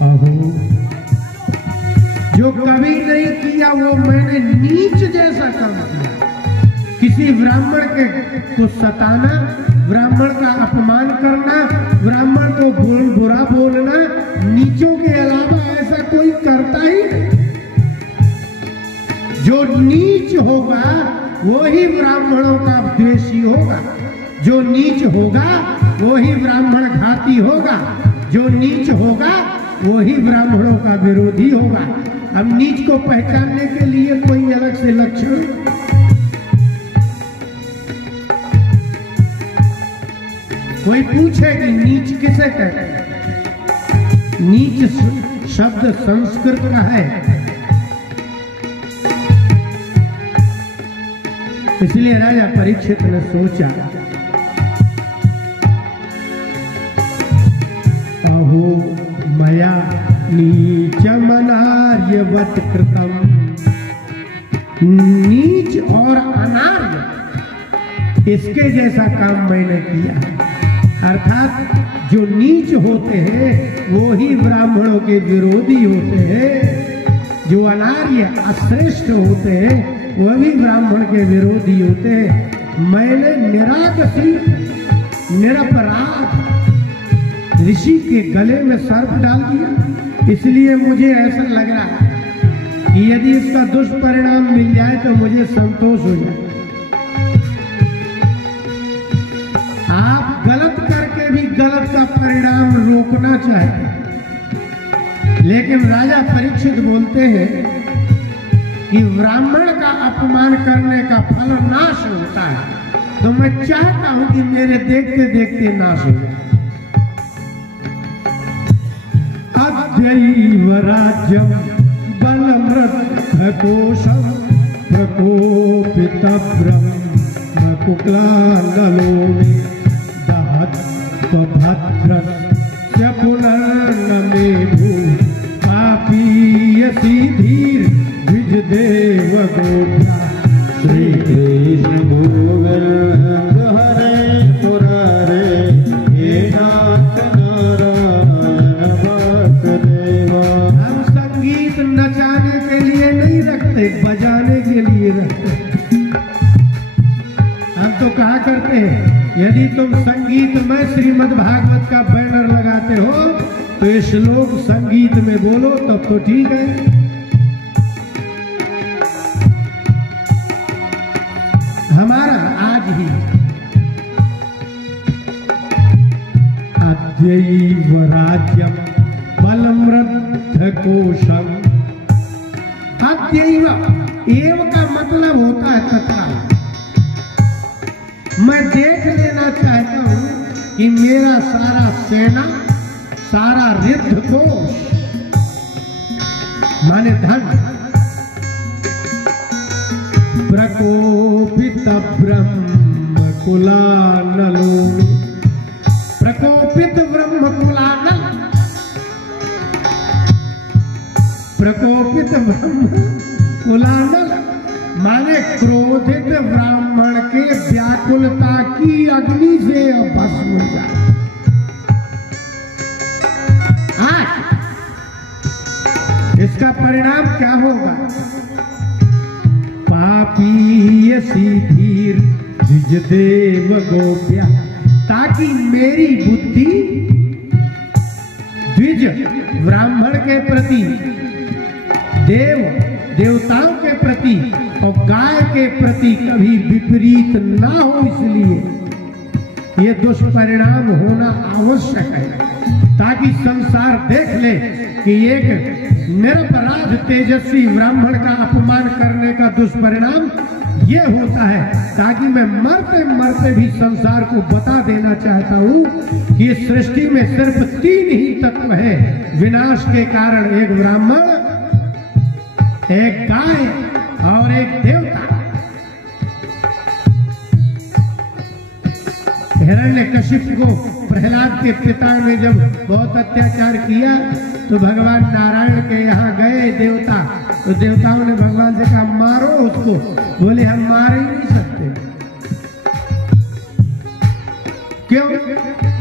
अहो जो कभी नहीं किया वो मैंने नीच जैसा काम किया। किसी ब्राह्मण के तो सताना, ब्राह्मण का अपमान करना, ब्राह्मण को बुरा बोलना, नीचों के अलावा ऐसा कोई करता ही नहीं। जो नीच होगा वही ब्राह्मणों का द्वेषी होगा, जो नीच होगा वही ब्राह्मण घाती होगा, जो नीच होगा वही ब्राह्मणों का विरोधी होगा। अब नीच को पहचानने के लिए कोई अलग से लक्षण, कोई पूछे कि नीच किसे कहते हैं? नीच शब्द संस्कृत का है, इसलिए राजा परीक्षित ने सोचा, अहो मया नीचमनार्यवत कृतम। नीच और अनार्य इसके जैसा काम मैंने किया। अर्थात जो नीच होते हैं वो ही ब्राह्मणों के विरोधी होते हैं, जो अनार्य अश्रेष्ठ होते हैं वह भी ब्राह्मण के विरोधी होते हैं। मैंने निरागसी निरपराध ऋषि के गले में सर्प डाल दिया, इसलिए मुझे ऐसा लग रहा है कि यदि इसका दुष्परिणाम मिल जाए तो मुझे संतोष हो जाए। आप गलत करके भी गलत का परिणाम रोकना चाहते, लेकिन राजा परीक्षित बोलते हैं कि ब्राह्मण का अपमान करने का फल नाश होता है, तो मैं चाहता हूं कि मेरे देखते देखते नाश हो जाए। अद्यैव राज्यं बलमृद्धकोशं प्रकोपितं ब्रह्मकुक्लानलोमि दहत्वभद्रस्य पुनर्न मे भूः पापीयसी धीर् द्विजदेव गोप्या। श्री कृष्ण गोविंद हरे मुरारे हे नाथ नारायण वासुदेवा। हम संगीत नचाने के लिए नहीं रखते, बजाने के लिए रखते। हम तो कहा करते हैं यदि तुम संगीत में श्रीमद् भागवत का बैनर लगाते हो तो ये श्लोक संगीत में बोलो, तब तो ठीक है। हमारा आज ही अद्यैव राज्यं बलमृद्धकोशं। अद्यैव एव का मतलब होता है तत्काल। मैं देख लेना चाहता हूं कि मेरा सारा सेना, सारा रिद्ध कोश माने धन, प्रकोपित ब्रह्म कुलानलोमि। प्रकोपित ब्रह्म कुलानल, प्रकोपित ब्रह्म कुलानल माने क्रोधित ब्राह्मण के व्याकुलता की अग्नि से भस्म हो जाए। आज इसका परिणाम क्या होगा? पापीयसी धीर् द्विजदेव गोप्या। ताकि मेरी बुद्धि द्विज ब्राह्मण के प्रति, देवताओं के प्रति और गाय के प्रति कभी विपरीत ना हो, इसलिए ये दुष्परिणाम होना आवश्यक है, ताकि संसार देख ले कि एक निरपराध तेजस्वी ब्राह्मण का अपमान करने का दुष्परिणाम ये होता है। ताकि मैं मरते मरते भी संसार को बता देना चाहता हूं कि इस सृष्टि में सिर्फ 3 ही तत्व है विनाश के कारण, एक ब्राह्मण, एक गाय और एक देवता। हिरण्यकशिप को प्रहलाद के पिता ने जब बहुत अत्याचार किया तो भगवान नारायण के यहाँ गए देवता, तो देवताओं ने भगवान से कहा मारो उसको। बोले हम मार ही नहीं सकते। क्यों?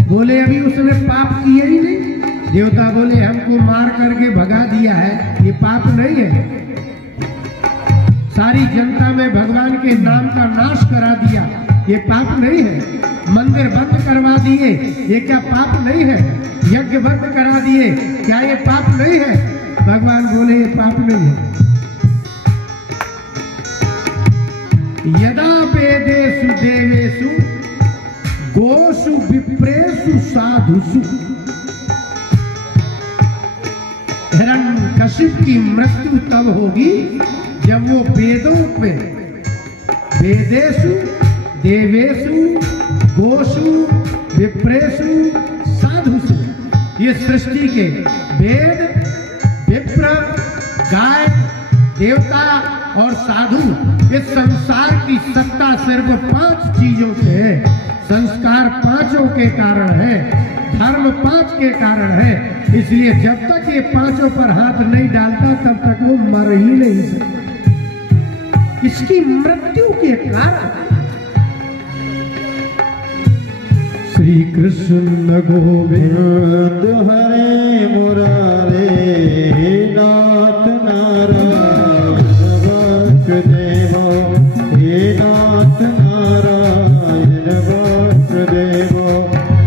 बोले अभी उसने पाप किए ही नहीं। देवता बोले हमको मार करके भगा दिया है, ये पाप नहीं है। सारी जनता में भगवान के नाम का नाश करा दिया, ये पाप नहीं है? मंदिर बंद करवा दिए, ये क्या पाप नहीं है? यज्ञ बंद करा दिए, क्या ये पाप नहीं है? भगवान बोले ये पाप नहीं है। यदा वेदेषु देवेषु गोषु विप्रेषु साधुषु। हिरण्यकशिप की मृत्यु तब होगी जब वो वेदों पे, वेदेषु देवेषु गोषु विप्रेषु साधुषु, ये सृष्टि के वेद, विप्र, गाय, देवता और साधु, इस संसार की सत्ता सिर्फ 5 चीजों से है। संस्कार 5 के कारण है, धर्म 5 के कारण है। इसलिए जब तक ये 5 पर हाथ नहीं डालता तब तक वो मर ही नहीं सकता। इसकी मृत्यु के कारण श्री कृष्ण गोविंद हरे मुरारे, नाथ नारायण वासुदेव, हे नाथ नारायण वासुदेव,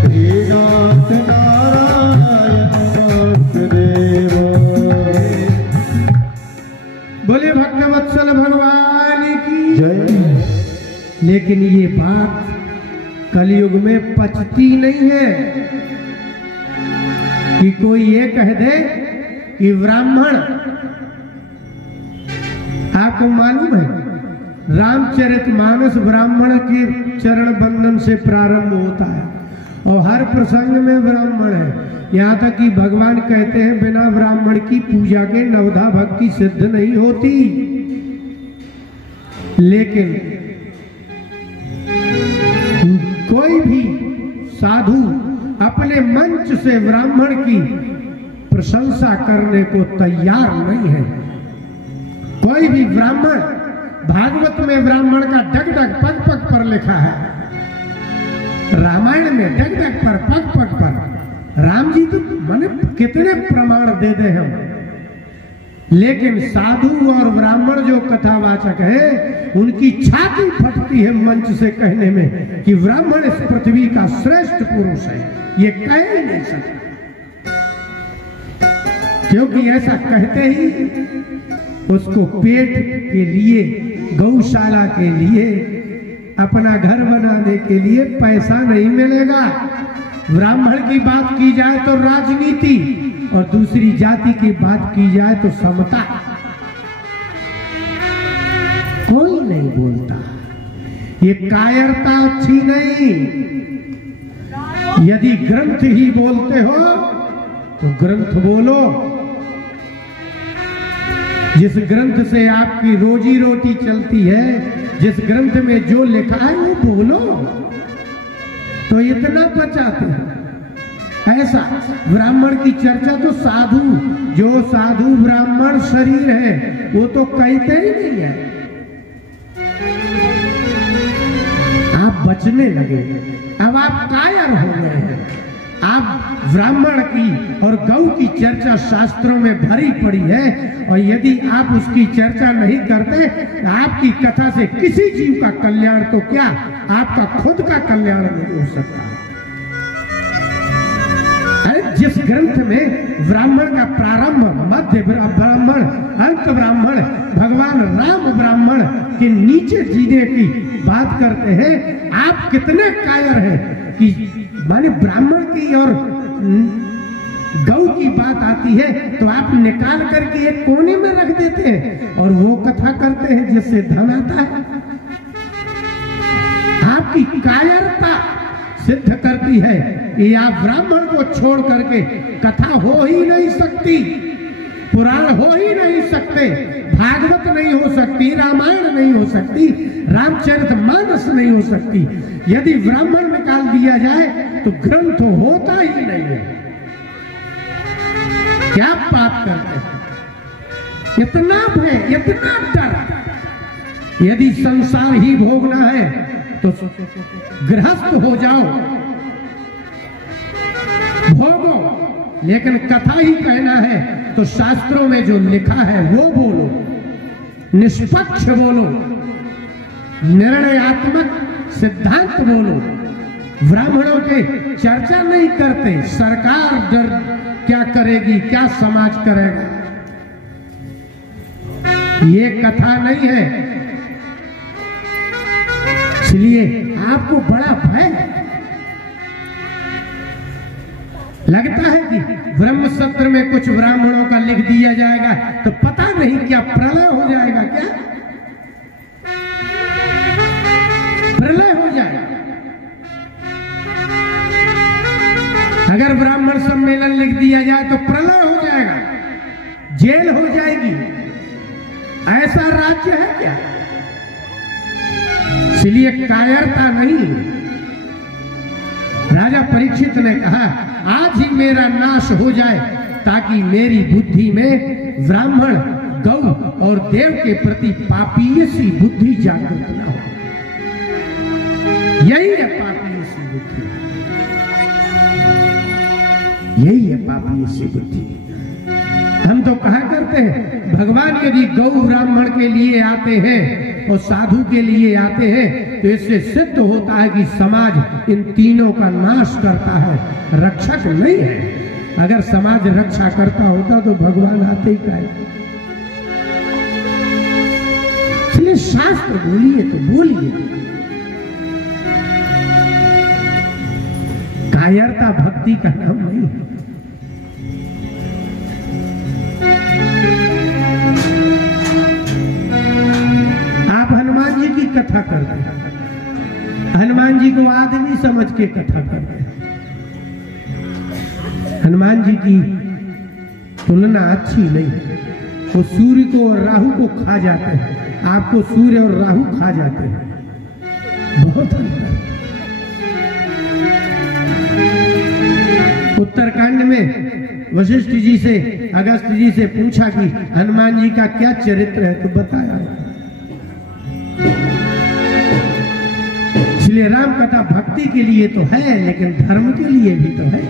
हे नाथ नारायण वासुदेव। बोले भक्तवत्सल भगवान की जय। लेकिन ये बात कलयुग में पचती नहीं है कि कोई ये कह दे कि ब्राह्मण, आपको मालूम है रामचरितमानस ब्राह्मण के चरण बंदन से प्रारंभ होता है और हर प्रसंग में ब्राह्मण है। यहाँ तक कि भगवान कहते हैं बिना ब्राह्मण की पूजा के नवधा भक्ति सिद्ध नहीं होती। लेकिन कोई भी साधु अपने मंच से ब्राह्मण की प्रशंसा करने को तैयार नहीं है। कोई भी ब्राह्मण, भागवत में ब्राह्मण का डग डग पग पग पर लिखा है, रामायण में डग डग पर पग पग पर। राम जी तो माने कितने प्रमाण दे दे हम, लेकिन साधु और ब्राह्मण जो कथावाचक है उनकी छाती फटती है मंच से कहने में कि ब्राह्मण इस पृथ्वी का श्रेष्ठ पुरुष है। ये कह ही नहीं सकता, क्योंकि ऐसा कहते ही उसको पेट के लिए, गौशाला के लिए, अपना घर बनाने के लिए पैसा नहीं मिलेगा। ब्राह्मण की बात की जाए तो राजनीति, और दूसरी जाति की बात की जाए तो समता। कोई नहीं बोलता। ये कायरता अच्छी नहीं। यदि ग्रंथ ही बोलते हो तो ग्रंथ बोलो। जिस ग्रंथ से आपकी रोजी रोटी चलती है, जिस ग्रंथ में जो लिखा है वो बोलो। तो इतना बचाते हैं। ऐसा ब्राह्मण की चर्चा तो साधु, जो साधु ब्राह्मण शरीर है वो तो कहते ही नहीं है। आप बचने लगे, अब आप कायर हो गए हैं। आप ब्राह्मण की और गौ की चर्चा शास्त्रों में भरी पड़ी है, और यदि आप उसकी चर्चा नहीं करते, आपकी कथा से किसी जीव का कल्याण तो क्या, आपका खुद का कल्याण नहीं हो सकता। जिस ग्रंथ में ब्राह्मण का प्रारंभ, मध्य ब्राह्मण, अंत ब्राह्मण, भगवान राम ब्राह्मण के नीचे जीने की बात करते हैं, आप कितने कायर हैं कि माने ब्राह्मण की और गौ की बात आती है तो आप निकाल करके एक कोने में रख देते हैं और वो कथा करते हैं जिससे धन आता है। आपकी कायरता सिद्ध करती है कि आप ब्राह्मण को छोड़ करके कथा हो ही नहीं सकती, पुराण हो ही नहीं सकते, भागवत नहीं हो सकती, रामायण नहीं हो सकती, रामचरितमानस नहीं हो सकती। यदि ब्राह्मण निकाल दिया जाए तो ग्रंथ होता ही नहीं है। क्या पाप करते हैं? इतना भय, इतना डर। यदि संसार ही भोगना है तो गृहस्थ हो जाओ, भोगो, लेकिन कथा ही कहना है तो शास्त्रों में जो लिखा है वो बोलो, निष्पक्ष बोलो, निर्णयात्मक सिद्धांत बोलो। ब्राह्मणों के चर्चा नहीं करते, सरकार डर क्या करेगी, क्या समाज करेगा, ये कथा नहीं है। इसलिए आपको बड़ा भय लगता है कि ब्रह्म सत्र में कुछ ब्राह्मणों का लिख दिया जाएगा तो पता नहीं क्या प्रलय हो जाएगा, क्या प्रलय हो जाएगा। अगर ब्राह्मण सम्मेलन लिख दिया जाए तो प्रलय हो जाएगा, जेल हो जाएगी। ऐसा राज्य है क्या? इसलिए कायरता नहीं। राजा परीक्षित ने कहा आज ही मेरा नाश हो जाए ताकि मेरी बुद्धि में ब्राह्मण, गौ और देव के प्रति पापीय सी बुद्धि जागृत न हो। यही है पापीय सी बुद्धि, यही है पापीय सी बुद्धि। हम तो कहा करते हैं भगवान यदि गौ ब्राह्मण के लिए आते हैं और साधु के लिए आते हैं तो इससे सिद्ध होता है कि समाज इन तीनों का नाश करता है, रक्षक नहीं है। अगर समाज रक्षा करता होता तो भगवान आते ही काहे। इसलिए शास्त्र बोलिए तो बोलिए, कायरता भक्ति का नाम नहीं है। आप हनुमान जी की कथा करते हैं, हनुमान जी को आदमी समझ के कथा करते हैं। हनुमान जी की तुलना अच्छी नहीं है। वो सूर्य को और राहु को खा जाते हैं, आपको सूर्य और राहु खा जाते हैं, बहुत अंतर। उत्तरकांड में वशिष्ठ जी से, अगस्त जी से पूछा कि हनुमान जी का क्या चरित्र है, तो बताया। इसलिए राम कथा भक्ति के लिए तो है लेकिन धर्म के लिए भी तो है।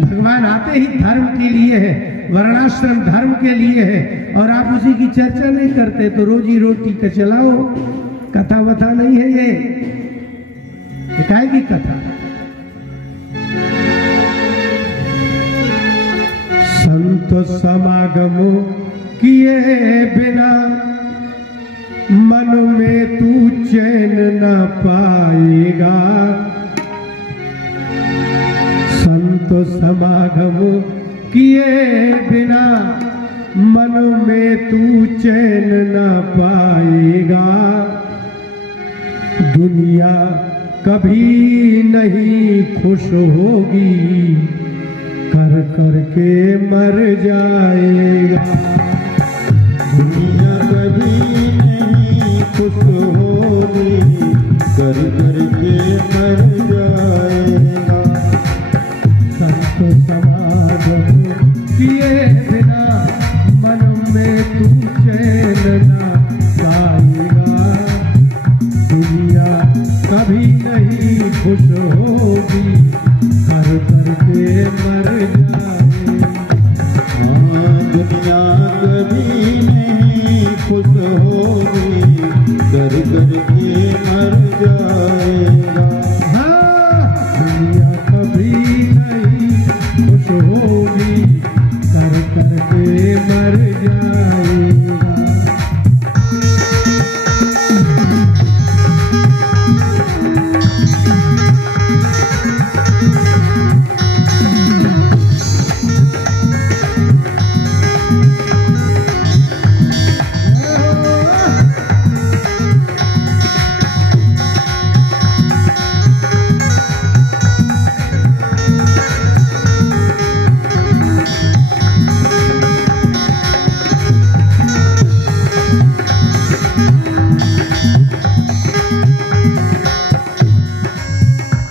भगवान आते ही धर्म के लिए है, वर्णाश्रम धर्म के लिए है, और आप उसी की चर्चा नहीं करते तो रोजी रोटी का चलाओ, कथा वथा नहीं है ये काय की कथा। संत समागमों किए बिना मन में तू चैन न पाएगा। संत समागम किए बिना मन में तू चैन न पाएगा। दुनिया कभी नहीं खुश होगी, कर कर के मर जाएगा। दुनिया कभी नहीं खुश होगी, कर कर के मर जाएगा। संत समागम किए बिना मन में तू चैन न पाएगा। दुनिया कभी नहीं खुश होगी, कर कर के मर जाएगा। दुनिया कभी नहीं खुश होगी, कर कर के मर जाएगा। दुनिया कभी नहीं खुश होगी, कर कर के मर जाएगा।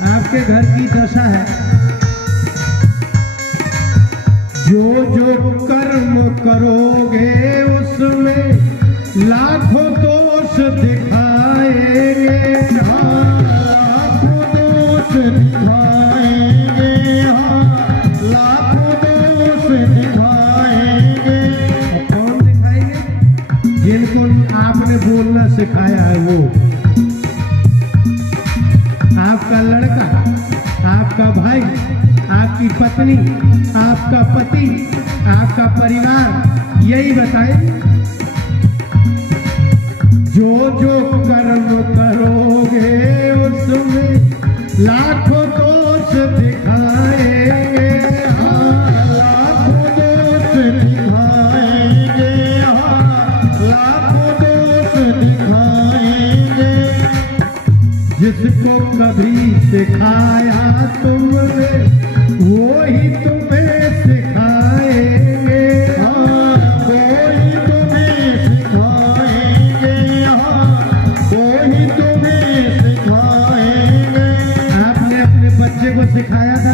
आपके घर की दशा है, जो जो कर्म करोगे उसमें लाखों दोष दिखाएंगे। लाखों दोष दिखाएंगे, लाखों दोष दिखाएंगे। कौन दिखाएंगे? जिनको आपने बोलना सिखाया है वो। आपकी पत्नी, आपका पति, आपका परिवार यही बताए। जो जो कर्म करोगे उसमें लाखों दोष दिखाएंगे, लाखों दोष दिखाएंगे, लाखों दोष दिखाएंगे। जिसको कभी सिखाया तुमने वो ही तुम्हें सिखाएंगे, कोई तुम्हें सिखाएंगे, कोई तुम्हें सिखाएंगे। आपने अपने बच्चे को सिखाया था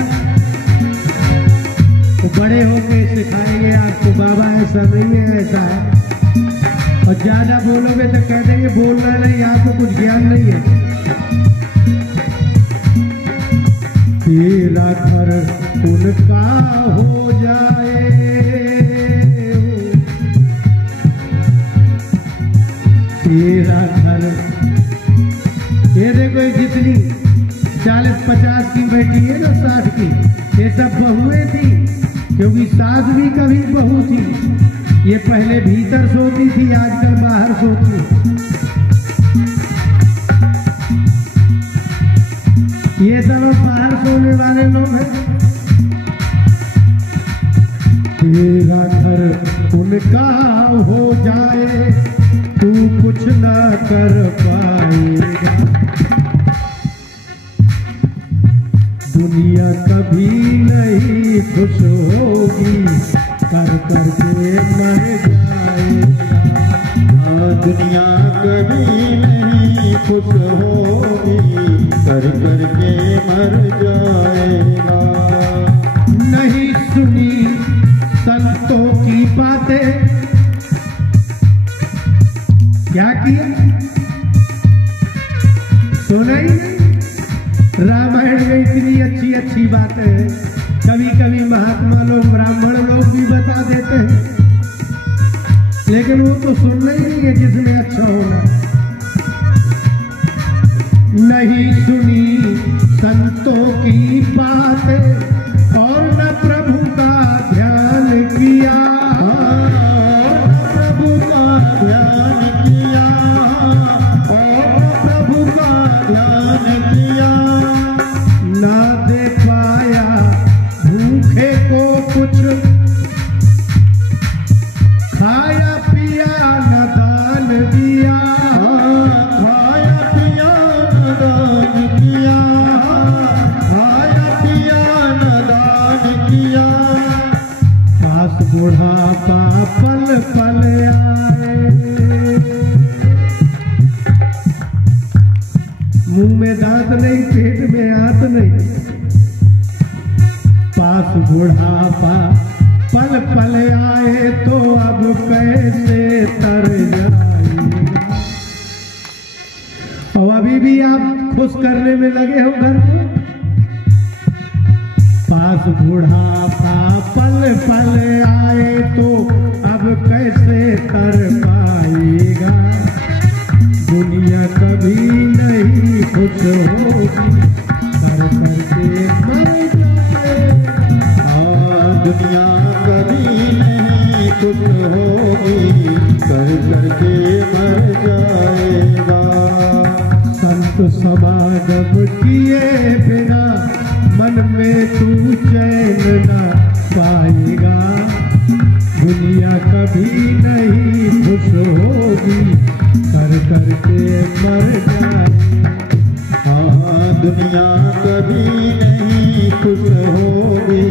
तो बड़े होके सिखाएंगे आपको। बाबा ऐसा नहीं है, ऐसा है। और ज्यादा बोलोगे तो कह देंगे बोलना नहीं, आपको कुछ ज्ञान नहीं है। तेरा घर उनका हो जाए, तेरा घर। ये देखो जितनी 40-50 की बेटी है ना, 60 की, ये सब बहुएं थी, क्योंकि सास भी कभी बहू थी। ये पहले भीतर सोती थी, आजकल बाहर सोती। ये सब बाहर सोने वाले लोग हैं। तेरा घर उनका हो जाए तू कुछ ना कर पाएगा। दुनिया कभी नहीं खुश होगी, कर करके मर जाएगा। दुनिया कभी नहीं खुश होगी, कर करके मर जाएगा। नहीं सुनी संतों की बातें, क्या किया? सुना ही नहीं। रामायण में इतनी अच्छी अच्छी बातें हैं, कभी कभी महात्मा लोग, ब्राह्मण लोग भी बता देते हैं, लेकिन वो तो सुनना ही नहीं है जिसमें अच्छा होना। नहीं सुनी संतों की बातें और न प्रभु का ध्यान किया, प्रभु का ध्यान किया, और प्रभु का ध्यान किया। ना दे पाया भूखे को कुछ, खाया पिया न दान दिया, खाया पिया न दान किया, खाया पिया न दान किया। पास बुढ़ापा पल पल आए, मुंह में दांत नहीं, पेट में आंत नहीं। पास बुढ़ापा पल पल आए तो अब कैसे तर जाएगा। और अभी भी आप खुश करने में लगे हो घर को। पास बुढ़ापा पल पल आए तो अब कैसे तर पाएगा। दुनिया कभी नहीं खुश होगी, कर करके मर जाएगा। दुनिया कभी नहीं खुश होगी, कर करके मर जाएगा। संत समागम किए बिना मन में तू चैन न पाएगा। दुनिया कभी नहीं खुश होगी, कर करके मर जाएगा। दुनिया कभी नहीं खुश होगी,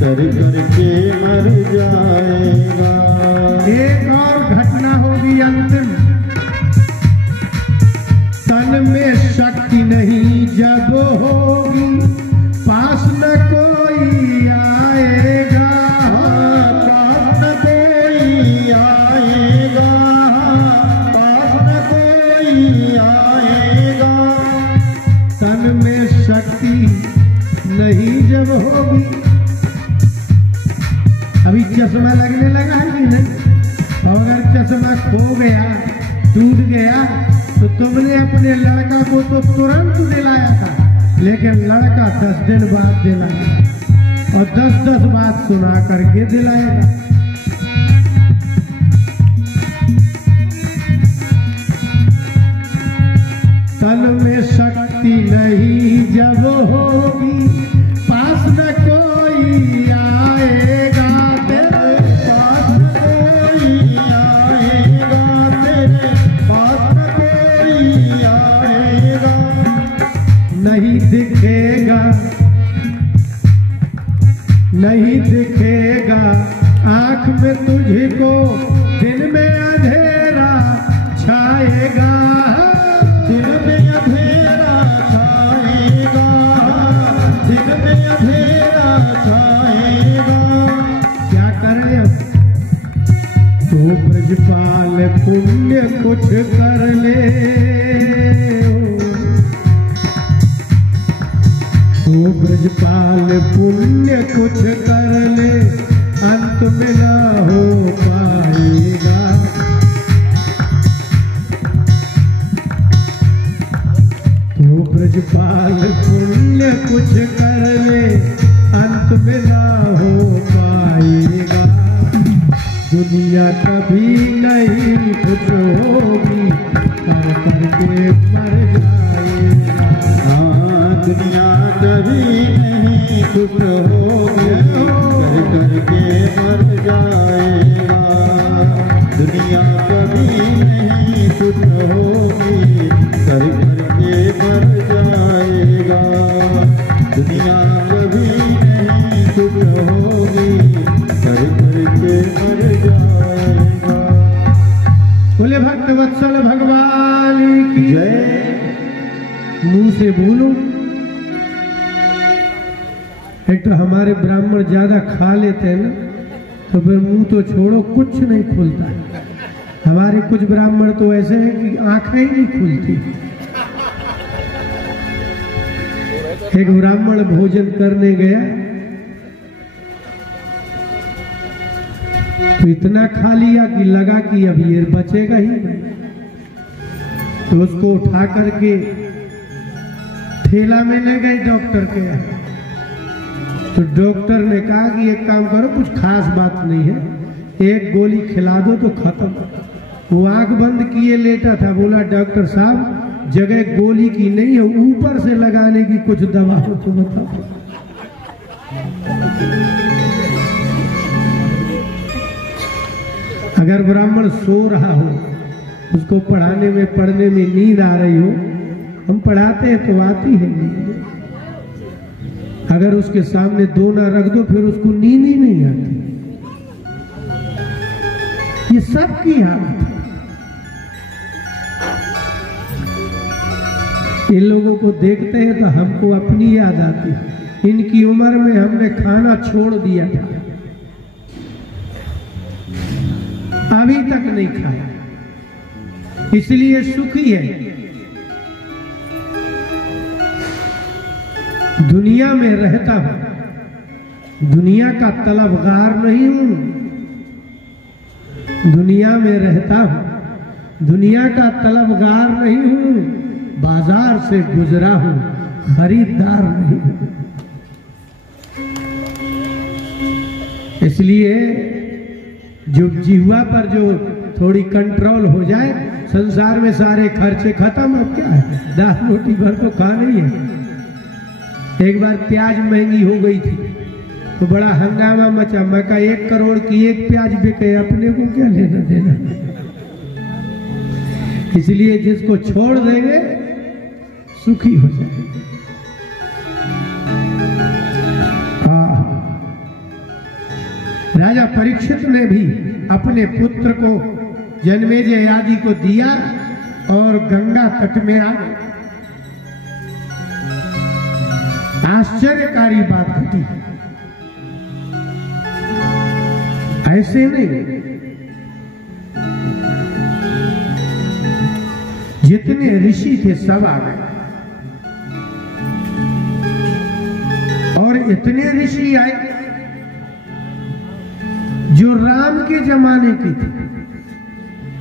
कर करके मर जाएगा। एक और घटना होगी अंतिम। तन में शक्ति नहीं जब होगी, पास न कोई आएगा, पास न कोई आएगा, पास न कोई आएगा। तन में शक्ति नहीं जब होगी। अभी चश्मा लगने लगा है कि नहीं? और अगर चश्मा खो गया, टूट गया, तो तुमने अपने लड़का को तो तुरंत दिलाया था, लेकिन लड़का 10 दिन बाद दिलाया। बात सुना करके दिलाएगा। तन में शक्ति नहीं जब होगी, पास न कोई आएगा तेरे पास कोई आएगा, तेरे पास कोई आएगा। नहीं दिखेगा, नहीं दिखेगा आँख में तुझको, दिन में अंधेरा छाएगा, दिन में अंधेरा छाएगा, दिन में अंधेरा छाएगा। क्या करें अब? तो ब्रजपाल पुण्य कुछ कर ले, तो ब्रजपाल पुण्य कुछ कर ले, अंत में ना हो पाएगा। तो ब्रजपाल पुण्य कुछ कर ले, अंत में ना हो पाएगा। दुनिया कभी नहीं खुश होगी, कर करके मर जाएगा। हाँ, दुनिया कभी नहीं खुश होगी, कर करके मर जाएगा। दुनिया कभी नहीं खुश होगी, कर करके मर जाएगा। दुनिया कभी नहीं खुश होगी, कर करके मर जाएगा। बोले भक्त वत्सल भगवान की जय। मुंह से बोलो। एक तो हमारे ब्राह्मण ज्यादा खा लेते हैं ना, तो फिर मुंह तो छोड़ो कुछ नहीं खुलता है। हमारे कुछ ब्राह्मण तो ऐसे हैं कि आंखें ही नहीं खुलती। एक ब्राह्मण भोजन करने गया तो इतना खा लिया कि लगा कि अब ये बचेगा ही नहीं, तो उसको उठा करके ठेला में ले गए डॉक्टर के यहाँ। तो डॉक्टर ने कहा कि एक काम करो, कुछ खास बात नहीं है, एक गोली खिला दो तो खत्म। वो आंख बंद किए लेटा था, बोला डॉक्टर साहब जगह गोली की नहीं है, ऊपर से लगाने की कुछ दवा हो तो बताओ। अगर ब्राह्मण सो रहा हो, उसको पढ़ाने में पढ़ने में नींद आ रही हो, हम पढ़ाते हैं तो आती है नींद। अगर उसके सामने दो ना रख दो फिर उसको नींद ही नहीं आती। ये सबकी हालत है। इन लोगों को देखते हैं तो हमको अपनी याद आती है। इनकी उम्र में हमने खाना छोड़ दिया था, अभी तक नहीं खाया, इसलिए सुखी है। दुनिया में रहता हूं, दुनिया का तलबगार नहीं हूं। दुनिया में रहता हूं, दुनिया का तलबगार नहीं हूं। बाजार से गुजरा हूं, खरीदार नहीं हूं। इसलिए जो जिह्वा पर जो थोड़ी कंट्रोल हो जाए, संसार में सारे खर्चे खत्म। अब क्या है, दाल रोटी भर तो खाना ही है। एक बार प्याज महंगी हो गई थी तो बड़ा हंगामा मचा। मैं कहा 1 करोड़ की एक प्याज बिके, अपने को क्या लेना देना। इसलिए जिसको छोड़ देंगे सुखी हो जाएंगे। राजा परीक्षित ने भी अपने पुत्र को जन्मेजय आदि को दिया और गंगा तट में आ गए। आश्चर्यकारी बात घटी। ऐसे नहीं, जितने ऋषि थे सब आ गए और इतने ऋषि आए जो राम के जमाने की थे।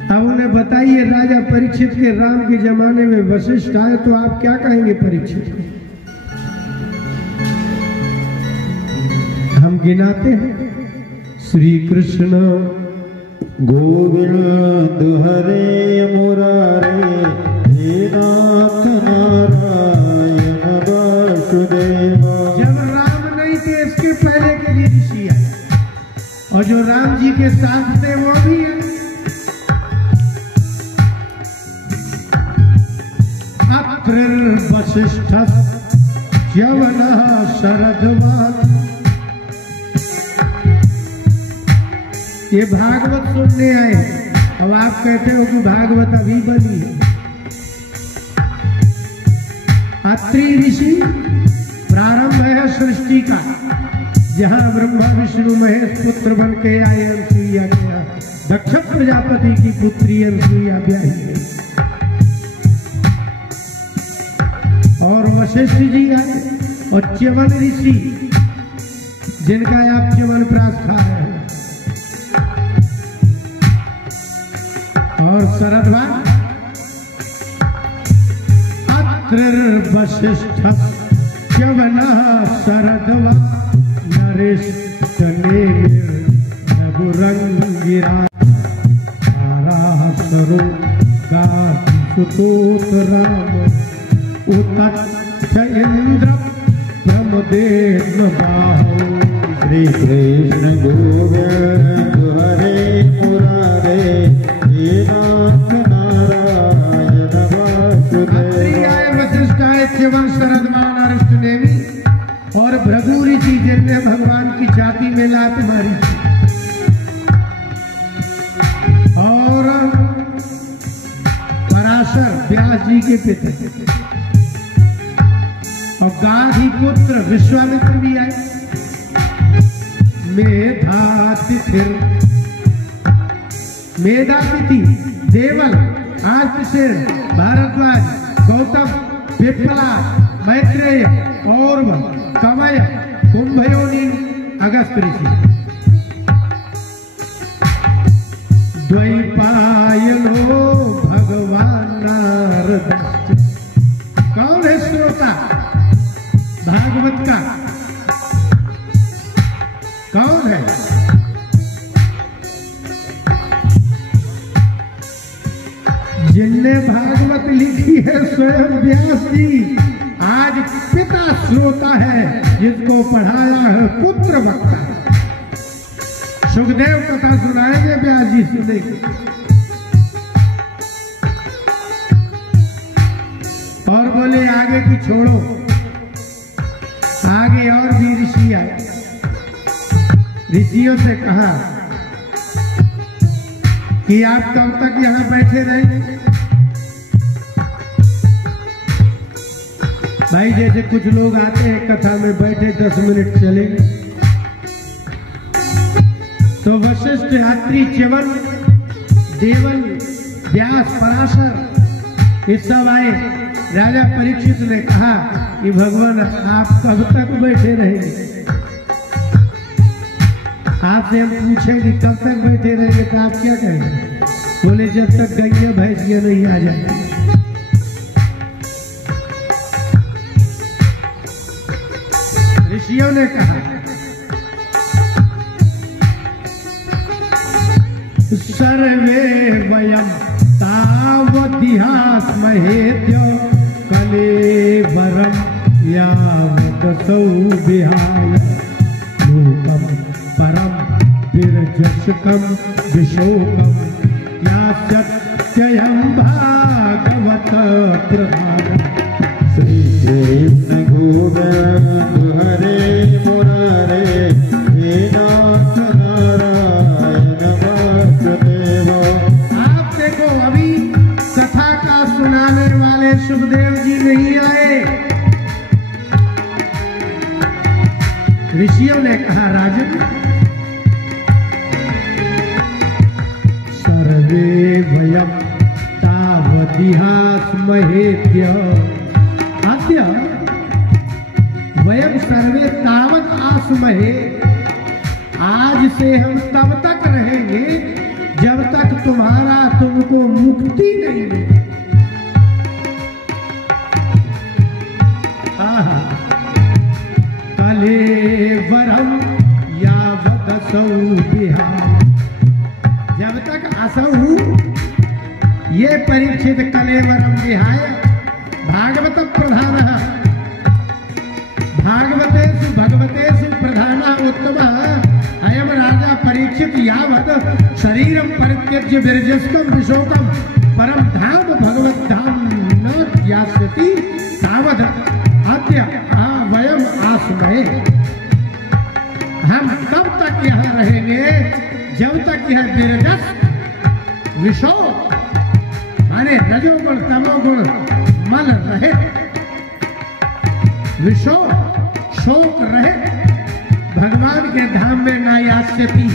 अब उन्हें बताइए, राजा परीक्षित के राम के जमाने में वशिष्ठ आए तो आप क्या कहेंगे परीक्षित को? हम हम गिनाते हैं। श्री कृष्ण गोविंद हरे मुरारे, हे नाथ नारायण वासुदेवा। जब राम नहीं थे इसके पहले के भी ऋषि है, और जो राम जी के साथ थे वो भी है। वशिष्ठ च्यवन शरद्वान। ये भागवत सुनने आए, अब आप कहते हो कि भागवत अभी बनी है। अत्रि ऋषि प्रारंभ है सृष्टि का, जहां ब्रह्मा विष्णु महेश पुत्र बन के आए। अनसुईया गया, दक्ष प्रजापति की पुत्री अनसुईया ब्याही गई, और वशिष्ठ जी आए, और च्यवन ऋषि जिनका आप च्यवन प्रास खा रहे हैं, और शरद्वान। वशिष्ठ च्यवन शरद्वा नरेश रघुरंगिरा सुतोत राम उतच्छ इंद्र ब्रह्मदेव बाहु। श्री कृष्ण गोविंद हरे मुरारे, हे नाथ नारायण वासुदेवा। वशिष्ठ आए, च्यवन शरद्वान अरिष्ट नेमी, और भृगु ऋषि जिनने भगवान की छाती में लात मारी, और पराशर व्यास जी के पिता, और गाधी पुत्र विश्वामित्र भी आए। मेधातिथि मेधातिथि देवल आर्तिसेन भारद्वाज गौतम पिप्पला मैत्रेय और कमय कुंभयोनि अगस्त ऋषि। द्वैपायनो भगवान नारद। कौन है श्रोता भागवत का? कौन है? जिनने भागवत लिखी है स्वयं व्यास जी। आज पिता श्रोता है, जिसको पढ़ाया है पुत्र वक्ता। सुखदेव कथा सुनाएंगे, व्यास जी सुनेंगे। और बोले आगे की छोड़ो, आगे और भी ऋषि आए। ऋषियों से कहा कि आप कब तक यहाँ बैठे रहेंगे? भाई जैसे कुछ लोग आते हैं कथा में बैठे 10 मिनट चलेंगे, तो वशिष्ठ अत्रि च्यवन देवल व्यास पराशर ये सब आए। राजा परीक्षित ने कहा कि भगवान आप कब तक बैठे रहेंगे? आपसे हम पूछेंगे कब तक बैठे रहेंगे, तो आप क्या कहेंगे? बोले जब तक गैया भैंसिया नहीं आ जाए। ऋषियों ने कहा सर्वे वयम तावदिहास महेद्य कलेवरम यावतसौ विहाय लोकम परम विरजस्कम विशोकम या सत्ययं भागवत प्रधान। श्री कृष्ण गोविंद हरे मुरारे, हे नाथ नारायण वासुदेवा। आप देखो अभी कथा का सुनाने वाले सुखदेव जी नहीं आए। ऋषियों ने कहा राजन सर्वे वयम तावदिहास महेद्य अद्य वयम सर्वे तावत आसमहे। आज से हम तब तक रहेंगे जब तक तुम्हारा तुमको मुक्ति नहीं मिले। कलेवरम असौ बिहार। जब तक असौ ये परीक्षित कलेवरम विहाय भागवत प्रधान भागवतेषु भगवतेषु प्रधान उत्तम अयम राजा परीक्षित यावत् शरीरम परित्यज्य विरजस्कम विशोकम परम धाम भगवत धाम न यास्यति तावद अद्य वयम आस्महे। हम तब तक यहाँ रहेंगे जब तक यह विरजस विशोक माने रजोगुण तमोगुण मल रहे, विशोक शोक रहे, भगवान के धाम में ना यास्यति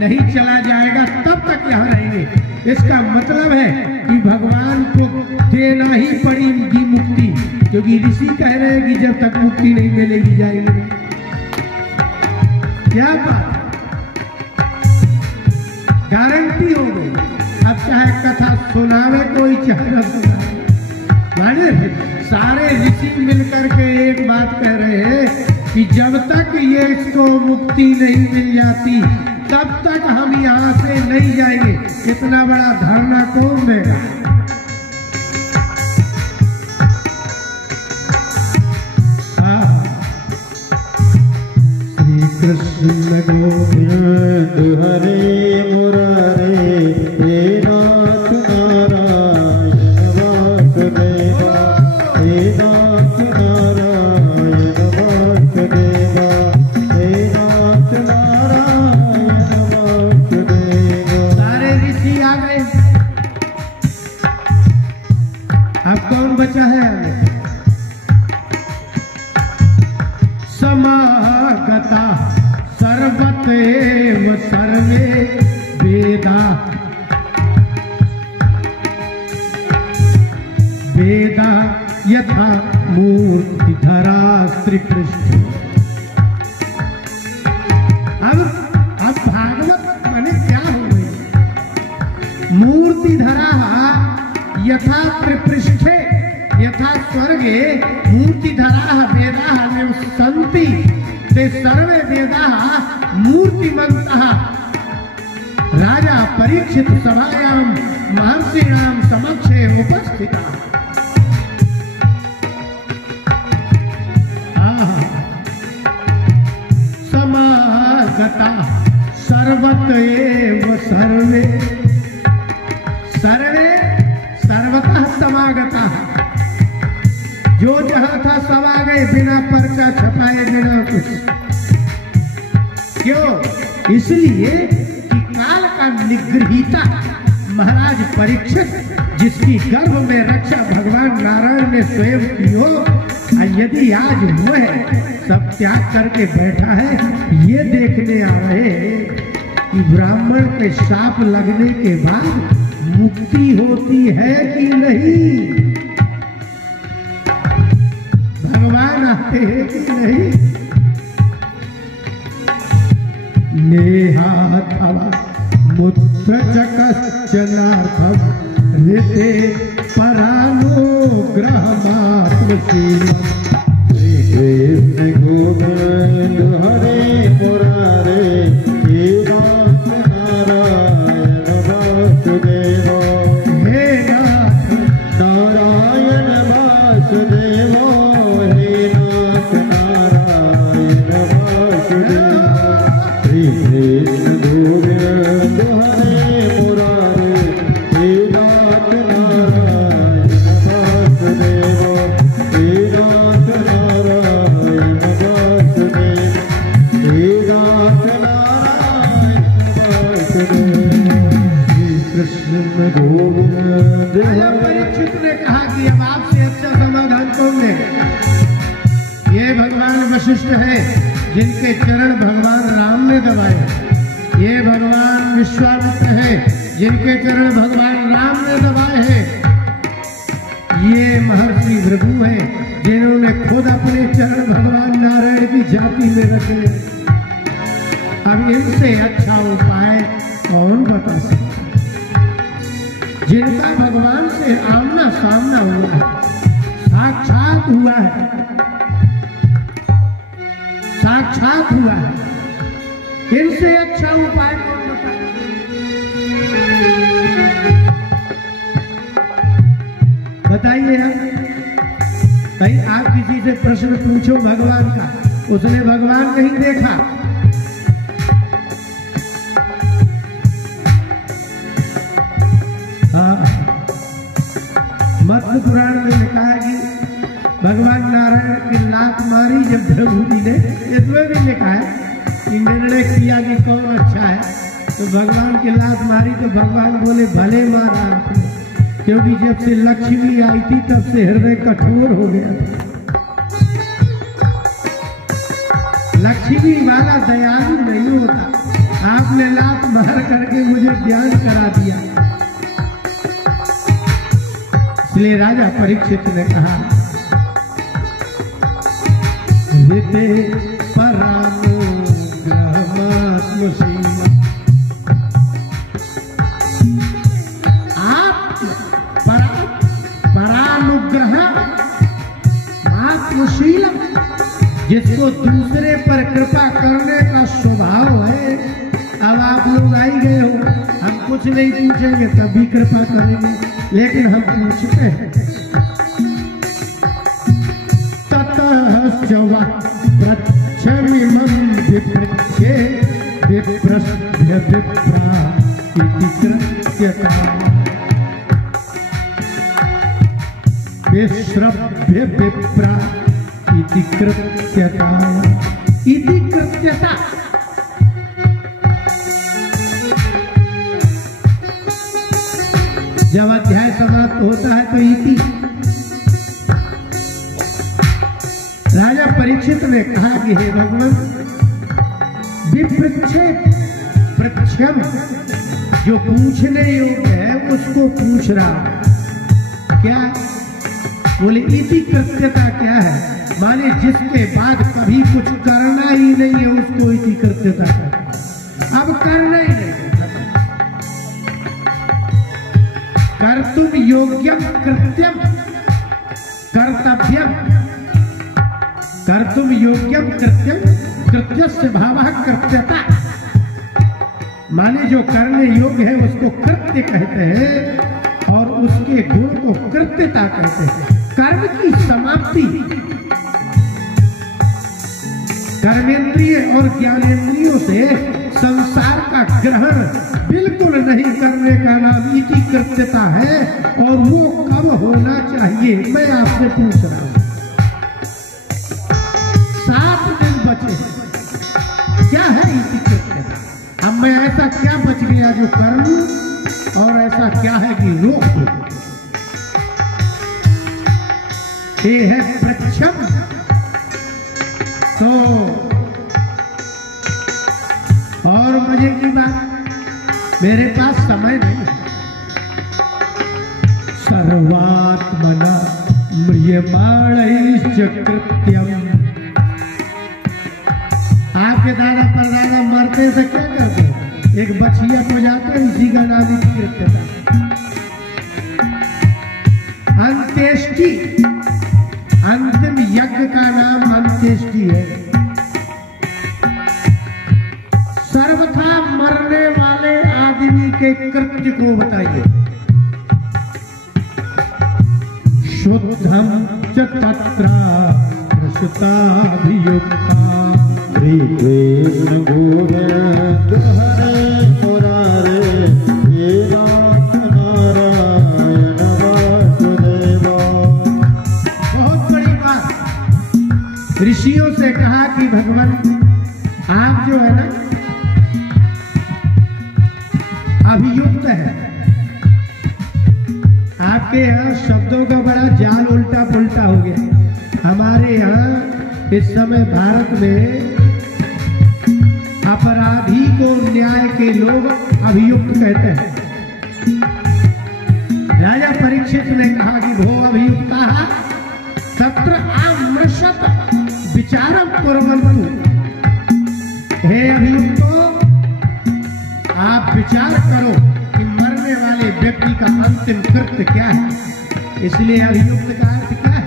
नहीं चला जाएगा, तब तक यहाँ रहेंगे। इसका मतलब है कि भगवान को देना ही पड़ेगी मुक्ति, क्योंकि ऋषि कह रहे हैं कि जब तक मुक्ति नहीं मिलेगी जाएंगे। क्या बात, गारंटी हो गई। अब चाहे कथा सुनावे कोई, चाहे न सुनावे, माने सारे ऋषि मिलकर के एक बात कह रहे हैं कि जब तक ये इसको मुक्ति नहीं मिल जाती तब तक हम यहाँ से नहीं जाएंगे। इतना बड़ा धरना कौन देगा? श्री कृष्ण गोविंद हरे मुरारे हे नाथ नारायण वासुदेवा, हे नाथ नारायण वासुदेवा, हे नाथ नारायण वासुदेवा। सारे ऋषि आ गए, अब कौन बचा है? समागता सर्वतेव सर्वे वेदा, वेदा यथा मूर्तिधरा श्रीकृष्ण। अब भागवत माने क्या हो गई? मूर्तिधरा यथा त्रिपृष्ठे यथा स्वर्गे मूर्तिधरा वेदा सन्ति ते सर्वे वेदा मूर्तिमन्तः। राजा परीक्षित सभायां महर्षिणां समक्षे उपस्थितः। समागता सर्वत एव सर्वे, सर्वे सर्वतः समागता। जो जहां था सब आ गए, बिना पर्चा छपाए, बिना कुछ। क्यों? इसलिए कि काल का निगृहीता महाराज परीक्षित, जिसकी गर्भ में रक्षा भगवान नारायण ने स्वयं की हो, यदि आज वह सब त्याग करके बैठा है, ये देखने आ रहे हैं कि ब्राह्मण के शाप लगने के बाद मुक्ति होती है कि नहीं, भगवान आते हैं कि नहीं। नेहाथवा मुद्रचकश्चनाथम ऋते परानुग्रह मातृशीलम्। श्री कृष्ण गोविंद हरे मुरारे हे नाथ नारायण वासुदेवा, हे नाथ नारायण वासुदेवा, हे नाथ नारायण वासुदेवा। श्री कृष्ण गोविंद हरे मुरारे हे नाथ नारायण वासुदेवा, हे नाथ नारायण वासुदेवा, हे नाथ नारायण वासुदेवा। श्री कृष्ण गोविंद राजा परीक्षित ने कहा कि अब आपसे अच्छा समाधान कौन देगा? ये भगवान वशिष्ठ है जिनके चरण भगवान राम ने दबाए, ये भगवान विश्वामित्र है जिनके चरण भगवान राम ने दबाए हैं, ये महर्षि भृगु है जिन्होंने खुद अपने चरण भगवान नारायण की जाति में रखे। अब इनसे अच्छा उपाय कौन बता सकता? जिनका भगवान से आमना सामना हुआ है, साक्षात हुआ है, साक्षात हुआ है, इनसे अच्छा उपाय कौन बता? बताइए कहीं आप किसी से प्रश्न पूछो भगवान का, उसने भगवान नहीं देखा, मत्स्य पुराण में लिखा है कि भगवान नारायण की लात मारी जब भृगुति ने, इसमें भी लिखा है कि निर्णय किया कि कौन अच्छा है, तो भगवान की लात मारी तो भगवान बोले भले मारा आपने, क्योंकि जब से लक्ष्मी आई थी तब से हृदय कठोर हो गया था। लक्ष्मी वाला दयालु नहीं होता, आपने लात मार करके मुझे ज्ञान करा दिया। इसलिए राजा परीक्षित ने कहा विते परानुग्रह आत्मशीलम, जिसको दूसरे पर कृपा करने का स्वभाव है। अब आप लोग आई गए हो, हम कुछ नहीं पूछेंगे तभी कृपा करेंगे, लेकिन हम पूछते हैं। ततः प्रच्छमिमं विपृच्छे विप्रस्य विप्रा इति कृत्यता विश्रभ्य विप्रा इति कृत्यता इति कृत्यता। जब अध्याय समाप्त होता है तो इति। राजा परीक्षित ने कहा कि हे भगवान, विपृच्छे पृच्छम, जो पूछने योग्य है उसको पूछ रहा। क्या बोले? इति कृत्यता क्या है? माने जिसके बाद कभी कुछ करना ही नहीं है उसको इति कृत्यता है। अब करना ही नहीं, कर्तुम योग्यम कृत्यम कर्तव्यम, कर्तुम योग्यम कृत्यम कृत्यस्य भावः कृत्यता। माने जो करने योग्य है उसको कृत्य कहते हैं और उसके गुण को कृत्यता कहते हैं। कर्म की समाप्ति, कर्मेंद्रिय और ज्ञानेंद्रियों से संसार का ग्रहण बिल्कुल नहीं करने का नाम इति कृत्यता है। और वो कब होना चाहिए मैं आपसे पूछ रहा हूं। 7 दिन बचे, क्या है इति कृत्यता? अब मैं ऐसा क्या बच गया जो कर लूं और ऐसा क्या है कि रोक दूं? ये है प्रच्छम। तो और मजे की बात, मेरे पास समय नहीं। सर्वात्मना म्रियमाणैश्च कृत्यम। आपके दादा परदादा मरते से क्या करते हैं? एक बछिया को जाते हैं, उसी का नाम कृत्यता। अंत्येष्टि, अंतिम यज्ञ का नाम अंत्येष्टि है। सर्वथा मरने वाले आदमी के कृत्य को बताइए। शुद्धम च तत्र प्रसुताभियुक्ता श्रीकृष्ण गोविंद हरे मुरारे हे नाथ नारायण वासुदेवा। बहुत बड़ी बात। ऋषियों से कहा कि भगवान आप जो है ना अभियुक्त है। आपके यहाँ शब्दों का बड़ा जाल उल्टा पुल्टा हो गया। हमारे यहाँ इस समय भारत में अपराधी को न्याय के लोग अभियुक्त कहते हैं। राजा परीक्षित ने कहा कि भो अभियुक्ता तत्र आमृषत विचारम कुर्वन्तु। हे अभियुक्तो, आप विचार करो कि मरने वाले व्यक्ति का अंतिम कृत्य क्या है। इसलिए अभियुक्त का अर्थ क्या है?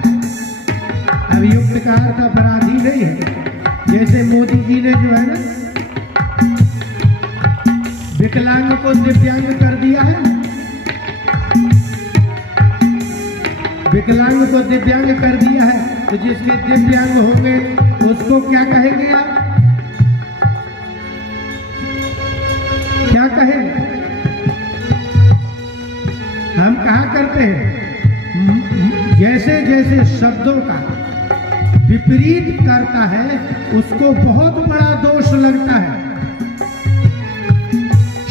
अभियुक्त का अर्थ अपराधी नहीं है। जैसे मोदी जी ने जो है ना विकलांग को दिव्यांग कर दिया है, विकलांग को दिव्यांग कर दिया है, तो जिसके दिव्यांग होंगे उसको क्या कहेंगे आप? क्या कहेंगे? हम कहा करते हैं जैसे जैसे शब्दों का विपरीत करता है उसको बहुत बड़ा दोष लगता है।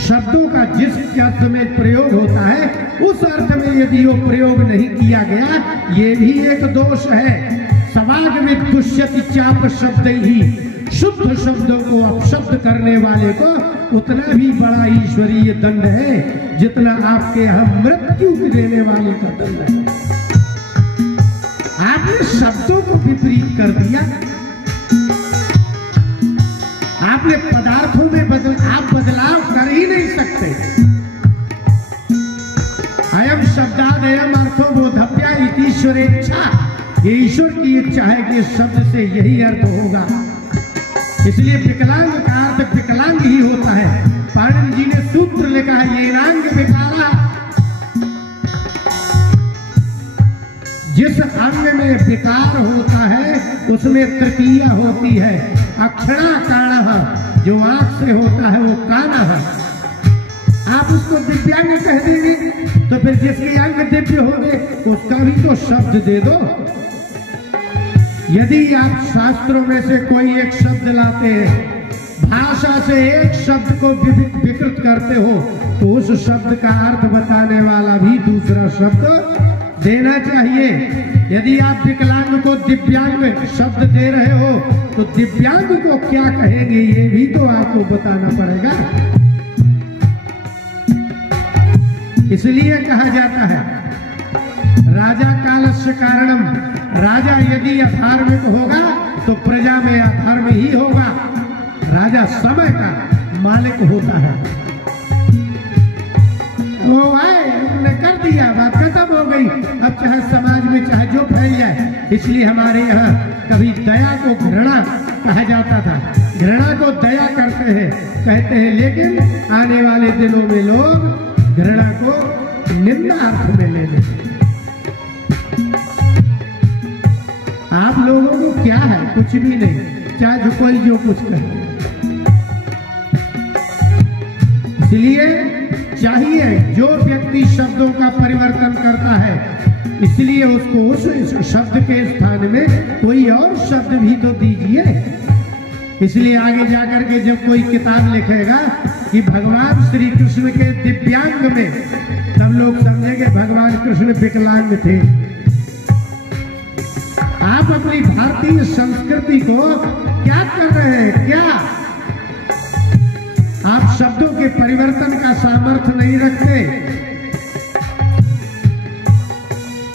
शब्दों का जिस अर्थ में प्रयोग होता है उस अर्थ में यदि वो प्रयोग नहीं किया गया, ये भी एक दोष है। समाज में दुष्यति चाप शब्द ही, शुद्ध शब्दों को अपशब्द करने वाले को उतना भी बड़ा ईश्वरीय दंड है जितना आपके यहाँ मृत्यु देने वाले का दंड है। आपने शब्दों को विपरीत कर दिया, आपने पदार्थों में आप बदलाव कर ही नहीं सकते। अयम शब्दादयम अर्थो बोधव्या इति ईश्वरेच्छा, ये ईश्वर की इच्छा है कि इस शब्द से यही अर्थ होगा। इसलिए विकलांग का अर्थ विकलांग ही होता है। पाणिनि जी ने सूत्र लिखा है, ये नांग विकाला, जिस अंग में विकार होता है उसमें तृतीया होती है। अक्षरा काणः, जो आंख से होता है वो काना है। आप उसको दिव्यांग कह देंगे तो फिर जिसके अंग दिव्य होंगे उसका भी तो शब्द दे दो। यदि आप शास्त्रों में से कोई एक शब्द लाते हैं, भाषा से एक शब्द को विकृत करते हो, तो उस शब्द का अर्थ बताने वाला भी दूसरा शब्द देना चाहिए। यदि आप विकलांग को दिव्यांग शब्द दे रहे हो तो दिव्यांग को क्या कहेंगे ये भी तो आपको बताना पड़ेगा। इसलिए कहा जाता है राजा कालस्य कारणम, राजा यदि अधार्मिक होगा तो प्रजा में अधर्म ही होगा। राजा समय का मालिक होता है। वो आए, उन्होंने कर दिया, बात खत्म हो गई। अब चाहे समाज में चाहे जो फैल जाए। इसलिए हमारे यहाँ कभी दया को घृणा कहा जाता था, घृणा को दया करते हैं कहते हैं, लेकिन आने वाले दिनों में लोग घृणा को निम्न अर्थ में ले लेते। आप लोगों को क्या है? कुछ भी नहीं, चाहे जो कोई जो कुछ कहे। इसलिए चाहिए जो व्यक्ति शब्दों का परिवर्तन करता है, इसलिए उसको उस शब्द के स्थान में कोई और शब्द भी तो दीजिए। इसलिए आगे जाकर के जब कोई किताब लिखेगा कि भगवान श्री कृष्ण के दिव्यांग में, तब लोग समझेंगे भगवान कृष्ण विकलांग थे। आप अपनी भारतीय संस्कृति को क्या कर रहे हैं? क्या आप शब्दों के परिवर्तन का सामर्थ्य नहीं रखते?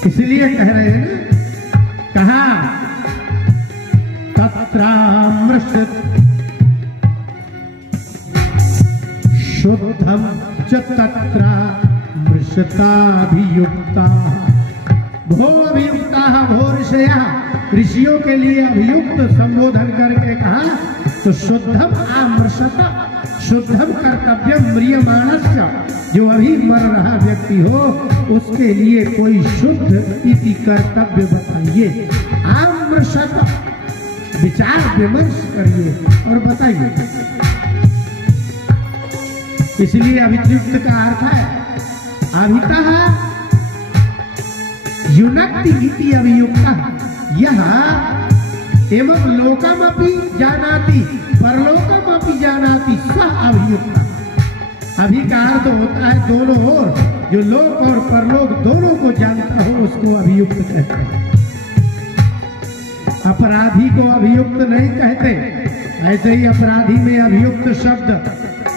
इसलिए कह रहे हैं ना, कहा तत्रामृष शुद्धम च तत्रा मृषताभियुक्ता भो अभियुक्ता भो ऋषया, ऋषियों के लिए अभियुक्त संबोधन करके कहा तो शुद्धम आमृषत, शुद्धम कर्तव्यम म्रियमाणस्य, जो अभी मर रहा व्यक्ति हो उसके लिए कोई शुद्ध इति कर्तव्य बताइए। आमृषत, विचार विमर्श करिए और बताइए। इसलिए अभियुक्त का अर्थ है अभितः युनक्ति इति अभियुक्ता, यह एवं लोकमपि जानाति परलोकमपि जानाति सह अभियुक्ता। अभी का अर्थ होता है दोनों ओर, जो लोक और परलोक दोनों को जानता हो उसको अभियुक्त कहते हैं। अपराधी को अभियुक्त नहीं कहते। ऐसे ही अपराधी में अभियुक्त शब्द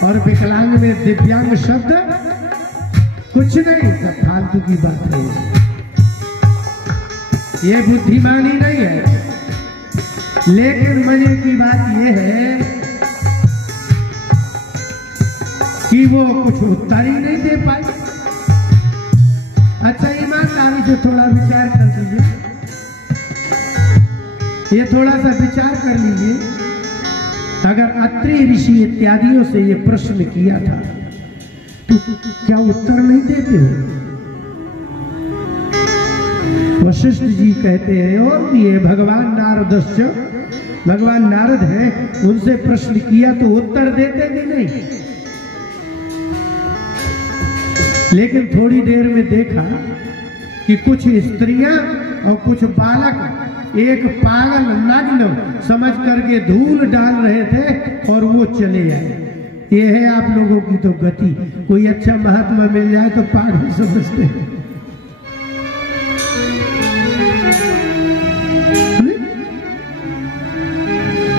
और विकलांग में दिव्यांग शब्द कुछ नहीं, सब फालतू की बात है। ये बुद्धिमानी नहीं है। लेकिन मजे की बात यह है कि वो कुछ उत्तर ही नहीं दे पाई। अच्छा, ईमानदारी से थोड़ा विचार कर लीजिए, ये थोड़ा सा विचार कर लीजिए। अगर अत्रि ऋषि इत्यादियों से ये प्रश्न किया था तो क्या उत्तर नहीं देते हो? वशिष्ठ जी कहते हैं और भी है, भगवान नारदस्य, भगवान नारद है, उनसे प्रश्न किया तो उत्तर देते भी नहीं। लेकिन थोड़ी देर में देखा कि कुछ स्त्रियां और कुछ बालक एक पागल नग्न समझ करके धूल डाल रहे थे और वो चले आए। ये है आप लोगों की तो गति। कोई अच्छा महात्मा मिल जाए तो पागल समझते हैं।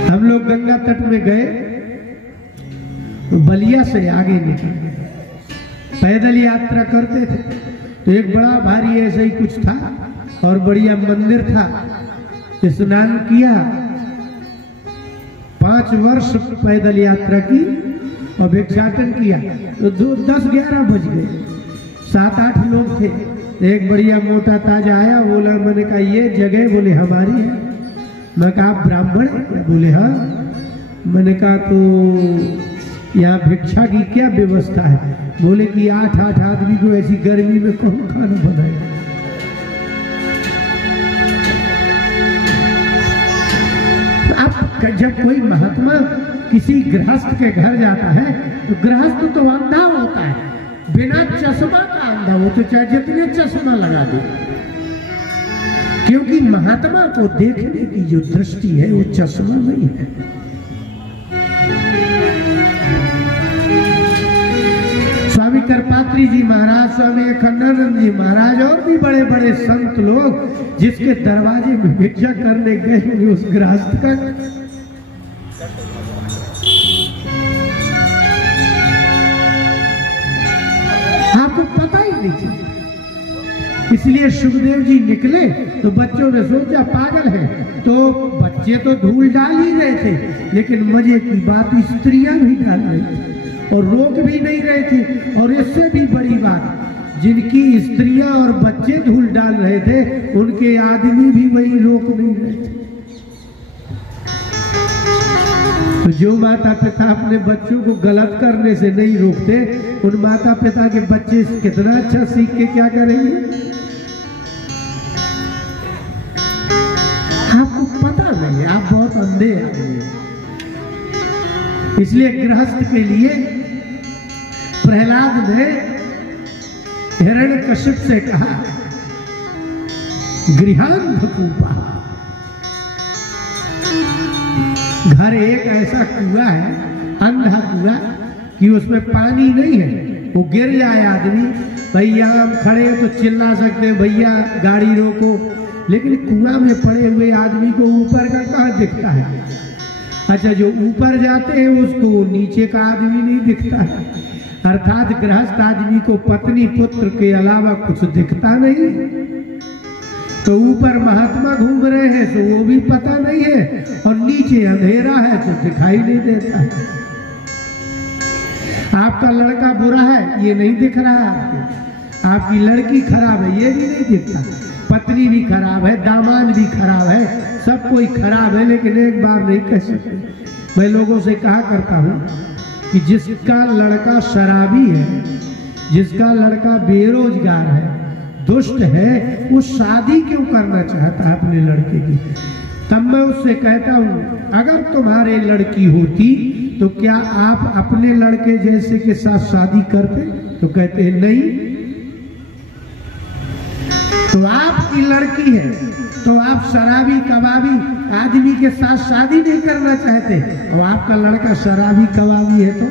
हम लोग गंगा तट में गए तो बलिया से आगे निकल गए, पैदल यात्रा करते थे तो एक बड़ा भारी ऐसे ही कुछ था और बढ़िया मंदिर था। स्नान किया, 5 वर्ष पैदल यात्रा की और भिक्षाटन किया तो 10-11 बज गए। 7-8 लोग थे। एक बढ़िया मोटा ताजा आया, बोला, मैंने कहा ये जगह, बोले हमारी है। मैं कहा आप ब्राह्मण है? बोले हाँ। मैंने कहा तो यहाँ भिक्षा की क्या व्यवस्था है? बोले कि 8-8 आदमी को ऐसी गर्मी में कौन खाना बनाएगा? अब जब कोई महात्मा किसी गृहस्थ के घर जाता है तो गृहस्थ तो अंधा होता है, बिना चश्मा का अंधा, वो तो चाहे जितने चश्मा लगा दे, क्योंकि महात्मा को देखने की जो दृष्टि है वो चश्मा नहीं है। स्वामी करपात्री जी महाराज, स्वामी अखंडानंद जी महाराज और भी बड़े बड़े संत लोग जिसके दरवाजे में भिक्षा करने गए उस गृहस्थ का आपको पता ही नहीं चला। इसलिए सुखदेव जी निकले तो बच्चों ने सोचा पागल है, तो बच्चे तो धूल डाल ही रहे थे, लेकिन मजे की बात स्त्रियां भी डाल रही थी और रोक भी नहीं रहे थे। और इससे भी बड़ी बात, जिनकी स्त्रियां और बच्चे धूल डाल रहे थे उनके आदमी भी वही रोक नहीं रहे थे। तो जो माता पिता अपने बच्चों को गलत करने से नहीं रोकते, उन माता पिता के बच्चे कितना अच्छा सीख के क्या करेंगे? आपको पता नहीं, आप बहुत अंधे आदमी। इसलिए गृहस्थ के लिए प्रहलाद ने हिरण्यकश्यप से कहा, गृहांधकूपा, घर एक ऐसा कुआं है, अंधा कुआं, कि उसमें पानी नहीं है, वो गिर जाए आदमी, भैया हम खड़े हैं तो चिल्ला सकते हैं भैया गाड़ी रोको, लेकिन कुआं में पड़े हुए आदमी को ऊपर का कहाँ दिखता है? अच्छा, जो ऊपर जाते हैं उसको नीचे का आदमी नहीं दिखता है। अर्थात गृहस्थ आदमी को पत्नी पुत्र के अलावा कुछ दिखता नहीं। तो ऊपर महात्मा घूम रहे हैं तो वो भी पता नहीं है, और नीचे अंधेरा है तो दिखाई नहीं देता है। आपका लड़का बुरा है ये नहीं दिख रहा है आपको, आपकी लड़की खराब है ये भी नहीं दिखता, पत्नी भी खराब है, दामाद भी खराब है, सब कोई खराब है, लेकिन एक बार नहीं कह सकते। मैं लोगों से कहा करता हूं कि जिसका लड़का शराबी है, जिसका लड़का बेरोजगार है, दुष्ट है, वो शादी क्यों करना चाहता है अपने लड़के की? तब मैं उससे कहता हूं, अगर तुम्हारे लड़की होती तो क्या आप अपने लड़के जैसे के साथ शादी करते? तो कहते हैं नहीं। तो आपकी लड़की है तो आप शराबी कबाबी आदमी के साथ शादी नहीं करना चाहते, और आपका लड़का शराबी कबाबी है तो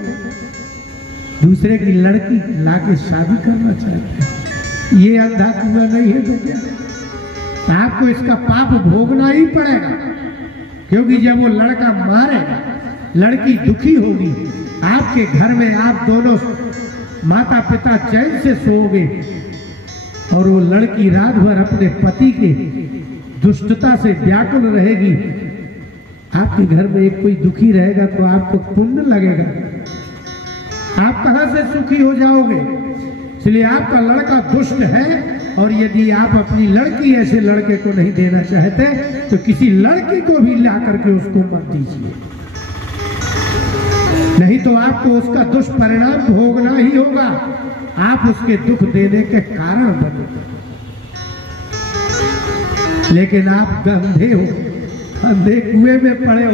दूसरे की लड़की लाके शादी करना चाहते हैं। ये अंधा कुआं नहीं है तो क्या? आपको इसका पाप भोगना ही पड़ेगा, क्योंकि जब वो लड़का मारेगा, लड़की दुखी होगी, आपके घर में आप दोनों माता पिता चैन से सोओगे, और वो लड़की रात भर अपने पति के दुष्टता से व्याकुल रहेगी। आपके घर में एक कोई दुखी रहेगा तो आपको पुण्य लगेगा, आप कहां से सुखी हो जाओगे? इसलिए आपका लड़का दुष्ट है, और यदि आप अपनी लड़की ऐसे लड़के को नहीं देना चाहते तो किसी लड़की को भी ला करके उसको मत दीजिए। नहीं नहीं तो आपको उसका दुष्परिणाम भोगना ही होगा। आप उसके दुख देने के कारण बने, लेकिन आप गंधे हो, अंधे कुएं में पड़े हो।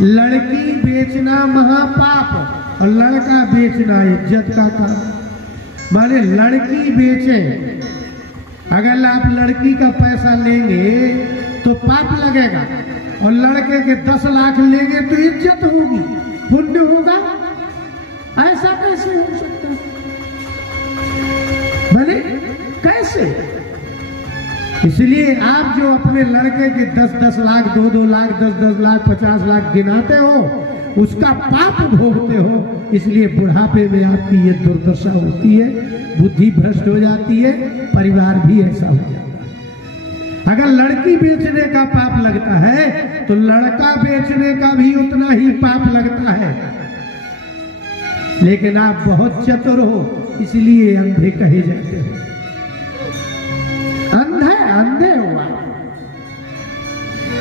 लड़की बेचना महापाप और लड़का बेचना इज्जत का काम। माने लड़की बेचे, अगर आप लड़की का पैसा लेंगे तो पाप लगेगा, और लड़के के 10 लाख लेंगे तो इज्जत होगी, पुण्य होगा। ऐसा कैसे हो सकता है? भले कैसे? इसलिए आप जो अपने लड़के के 10-10 लाख, 2-2 लाख, 10-10 लाख, 50 लाख गिनाते हो, उसका पाप भोगते हो। इसलिए बुढ़ापे में आपकी ये दुर्दशा होती है, बुद्धि भ्रष्ट हो जाती है, परिवार भी ऐसा हो जाता है। अगर लड़की बेचने का पाप लगता है तो लड़का बेचने का भी उतना ही पाप लगता है। लेकिन आप बहुत चतुर हो, इसलिए अंधे कहे जाते हो। अंधे हो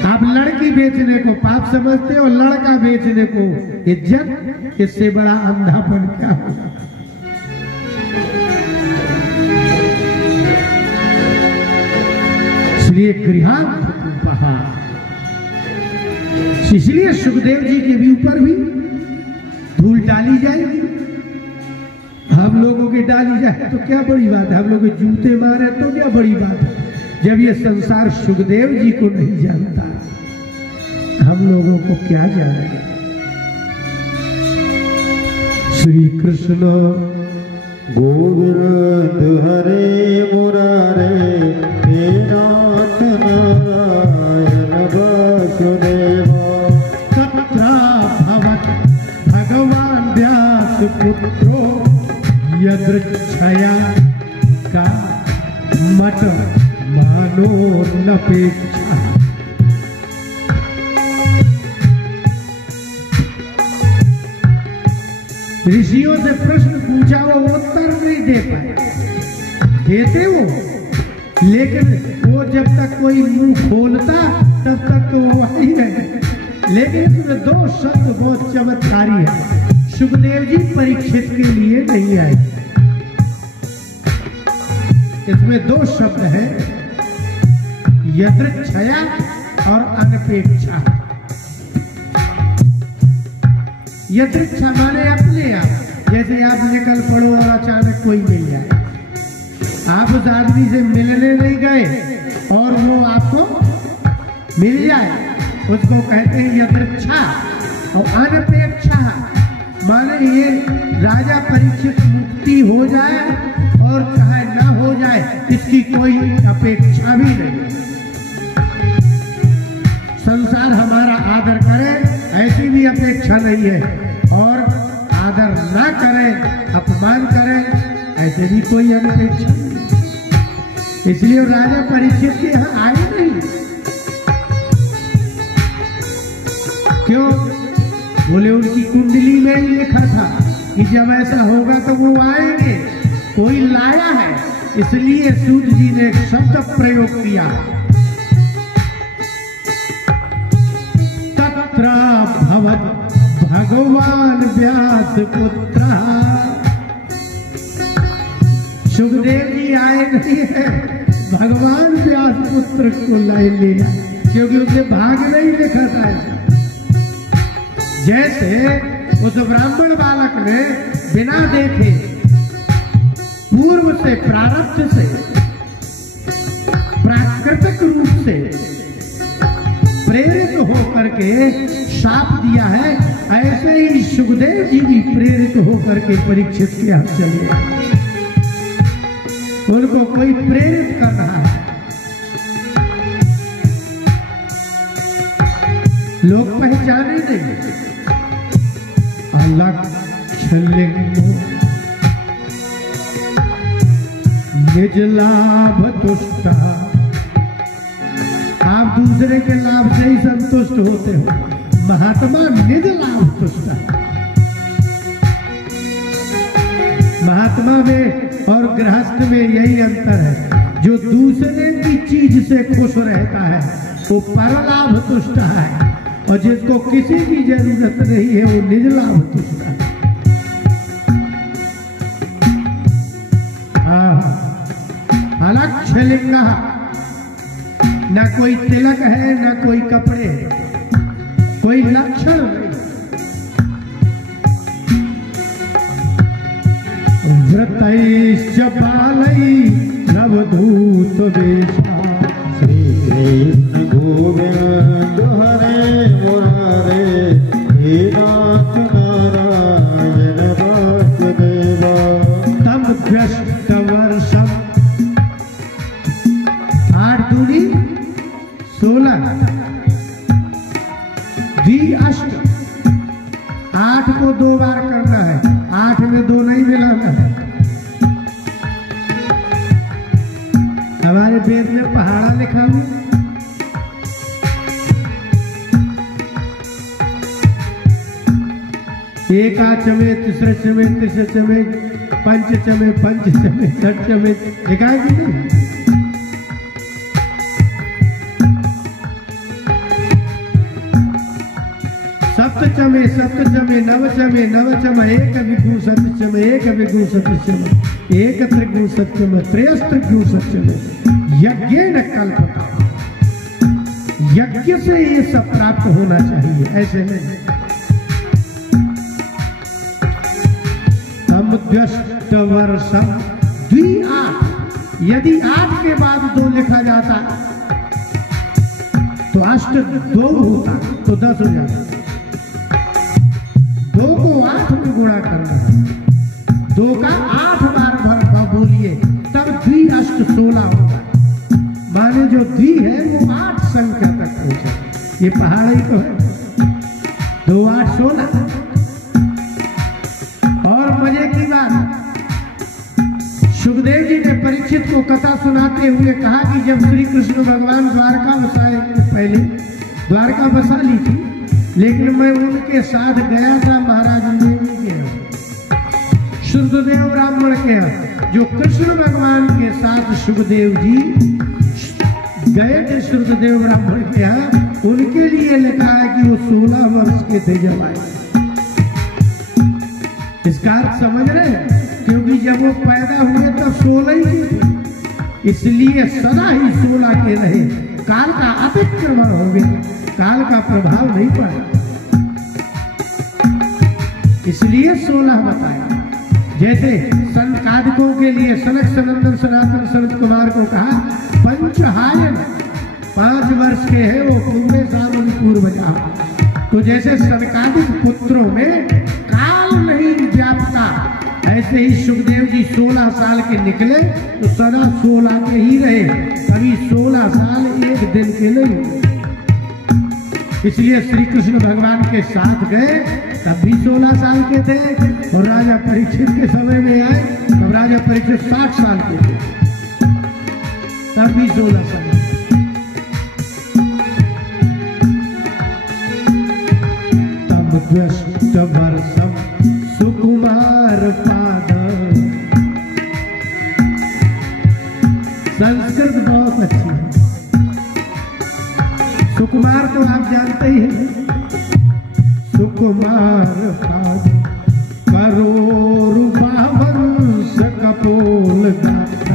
आप लड़की बेचने को पाप समझते हो, लड़का बेचने को इज्जत। इससे बड़ा अंधापन क्या होगा? इसलिए गृहांत पहाड़, इसलिए सुखदेव जी के भी ऊपर भी धूल डाली जाएगी। हम लोगों की डाली जाए तो क्या बड़ी बात है, हम लोग जूते मारे तो क्या बड़ी बात है। जब ये संसार सुखदेव जी को नहीं जानता, हम लोगों को क्या जानेगा। श्री कृष्ण गोविंद हरे मुरारे, हे नाथ नारायण वासुदेवा। तत्राभवत् भगवान व्यास पुत्रो यदृच्छया का मत मानो नपेक्षा। ऋषियों से प्रश्न पूछा, वो उत्तर नहीं दे पाए। देते वो, लेकिन वो जब तक कोई मुंह खोलता तब तक तो वो वही रहे। लेकिन इसमें 2 शब्द बहुत चमत्कारी है। सुखदेव जी परीक्षित के लिए नहीं आए। इसमें 2 शब्द है, यदृच्छया और अनपेक्षा। यदृच्छा माने अपने आप, जैसे आप निकल पड़ो और अचानक कोई मिल जाए। आप उस आदमी से मिलने नहीं गए और वो आपको मिल जाए, उसको कहते हैं यदृच्छा। और अनपेक्षा माने ये राजा परीक्षित मुक्ति हो जाए और चाहे ना हो जाए, इसकी कोई अपेक्षा भी नहीं। संसार हमारा आदर करे, ऐसी भी अपेक्षा नहीं है, और आदर ना करे, अपमान करे, ऐसे भी कोई अपेक्षा नहीं। इसलिए राजा परीक्षित के यहाँ आए नहीं। क्यों? बोले उनकी कुंडली में ही लिखा था कि जब ऐसा होगा तो वो आएंगे। कोई लाया है, इसलिए सूत जी ने एक शब्द प्रयोग किया, तत्राभवत् भगवान व्यास पुत्र। सुखदेव जी आए नहीं है, भगवान व्यास पुत्र को लाई लिया, क्योंकि उसे भाग नहीं लिखा था। जैसे उस ब्राह्मण बालक ने बिना देखे पूर्व से, प्रारब्ध से, प्राकृतिक रूप से प्रेरित होकर के शाप दिया है, ऐसे ही सुखदेव जी भी प्रेरित होकर के परीक्षित के हाथ चले। उनको कोई प्रेरित कर रहा है। लोग पहचाने नहीं। अलग निज लाभ तुष्ट। आप दूसरे के लाभ से ही संतुष्ट होते हो, महात्मा निज लाभ तुष्ट। महात्मा में और गृहस्थ में यही अंतर है। जो दूसरे की चीज से खुश रहता है वो परलाभ तुष्ट है, और जिसको किसी की जरूरत नहीं है वो निज लाभ तुझका। अलक्ष्य लिंगा, न कोई तिलक है न कोई कपड़े है, कोई लक्षण नहीं। व्रतैश्च बालै नवधूत वेशा, श्री कृष्ण गोविंद हरे मुरारे, हे नाथ नारायण वासुदेवा। तम दृष्ट वर्षम 8 दूनी 16, द्वि-अष्ट, 8 को 2 बार करना है, 8 में 2 नहीं मिलाना है। हमारे वेद में पहाड़ा लिखा हुआ, एक चमे, तीसरे चमे, तीसरे चमे, पंच चमे, पंच चमे, षट चमे, लिखा है कि नहीं? सप्त चमे, सप्त चमे, नव चमे, नव चम, एक विगु सत चमे, एक विगु सत चमे, एक त्रिगु सत चमे, त्रयस्त्रिगु सत चमे, यज्ञ न कल्पता। यज्ञ से ये सब प्राप्त होना चाहिए, ऐसे नहीं। तमद्यष्ट वर्षम द्वि-8, यदि 8 के बाद 2 लिखा जाता तो अष्ट 2 होता तो 10 हो जाता। 2 को 8 में गुणा करना है, 2 का 8 बार भर बोलिए तब द्वि-अष्ट 16 होगा। माने जो द्वि है वो 8 संख्या तक पहुंचा। ये पहाड़ ही तो है, 2 8 16। और मजे की बात, सुखदेव जी ने परीक्षित को कथा सुनाते हुए कहा कि जब श्री कृष्ण भगवान द्वारका बसाए, पहले द्वारका बसा ली थी, लेकिन मैं उनके साथ गया था महाराज नेमी के यहाँ, शुद्धदेव ब्राह्मण के यहाँ, जो कृष्ण भगवान के साथ सुखदेव जी गए थे शुद्धदेव ब्राह्मण के यहाँ, उनके लिए लिखा है कि वो 16 वर्ष के थे जब आए। इसका अर्थ समझ रहे हैं? क्योंकि जब वो पैदा हुए तब 16 ही थे, इसलिए सदा ही 16 के रहे। काल का अतिक्रमण हो गया, काल का प्रभाव नहीं पड़ा, इसलिए 16 बताया। जैसे सनकादिकों के लिए सनक सनंदन सनातन सनत कुमार को कहा पंचहायन, 5 वर्ष के हैं वो पूर्वे सावन पूर्व जा। तो जैसे सनकादिक पुत्रों में काल नहीं व्यापता, ऐसे ही सुखदेव जी 16 साल के निकले तो सदा 16 के ही रहे, कभी 16 साल एक दिन के नहीं। इसलिए श्री कृष्ण भगवान के साथ गए तब भी 16 साल के थे, और राजा परीक्षित के समय में आए तब राजा परीक्षित 60 साल के थे, तब भी 16 साल। तब द्वष्ट वर्षम सुकुमार पाद। संस्कृत बहुत अच्छी है। सुकुमार तो आप जानते ही हैं, सुकुमार पाद करोरु बावंश कपोल गात्र।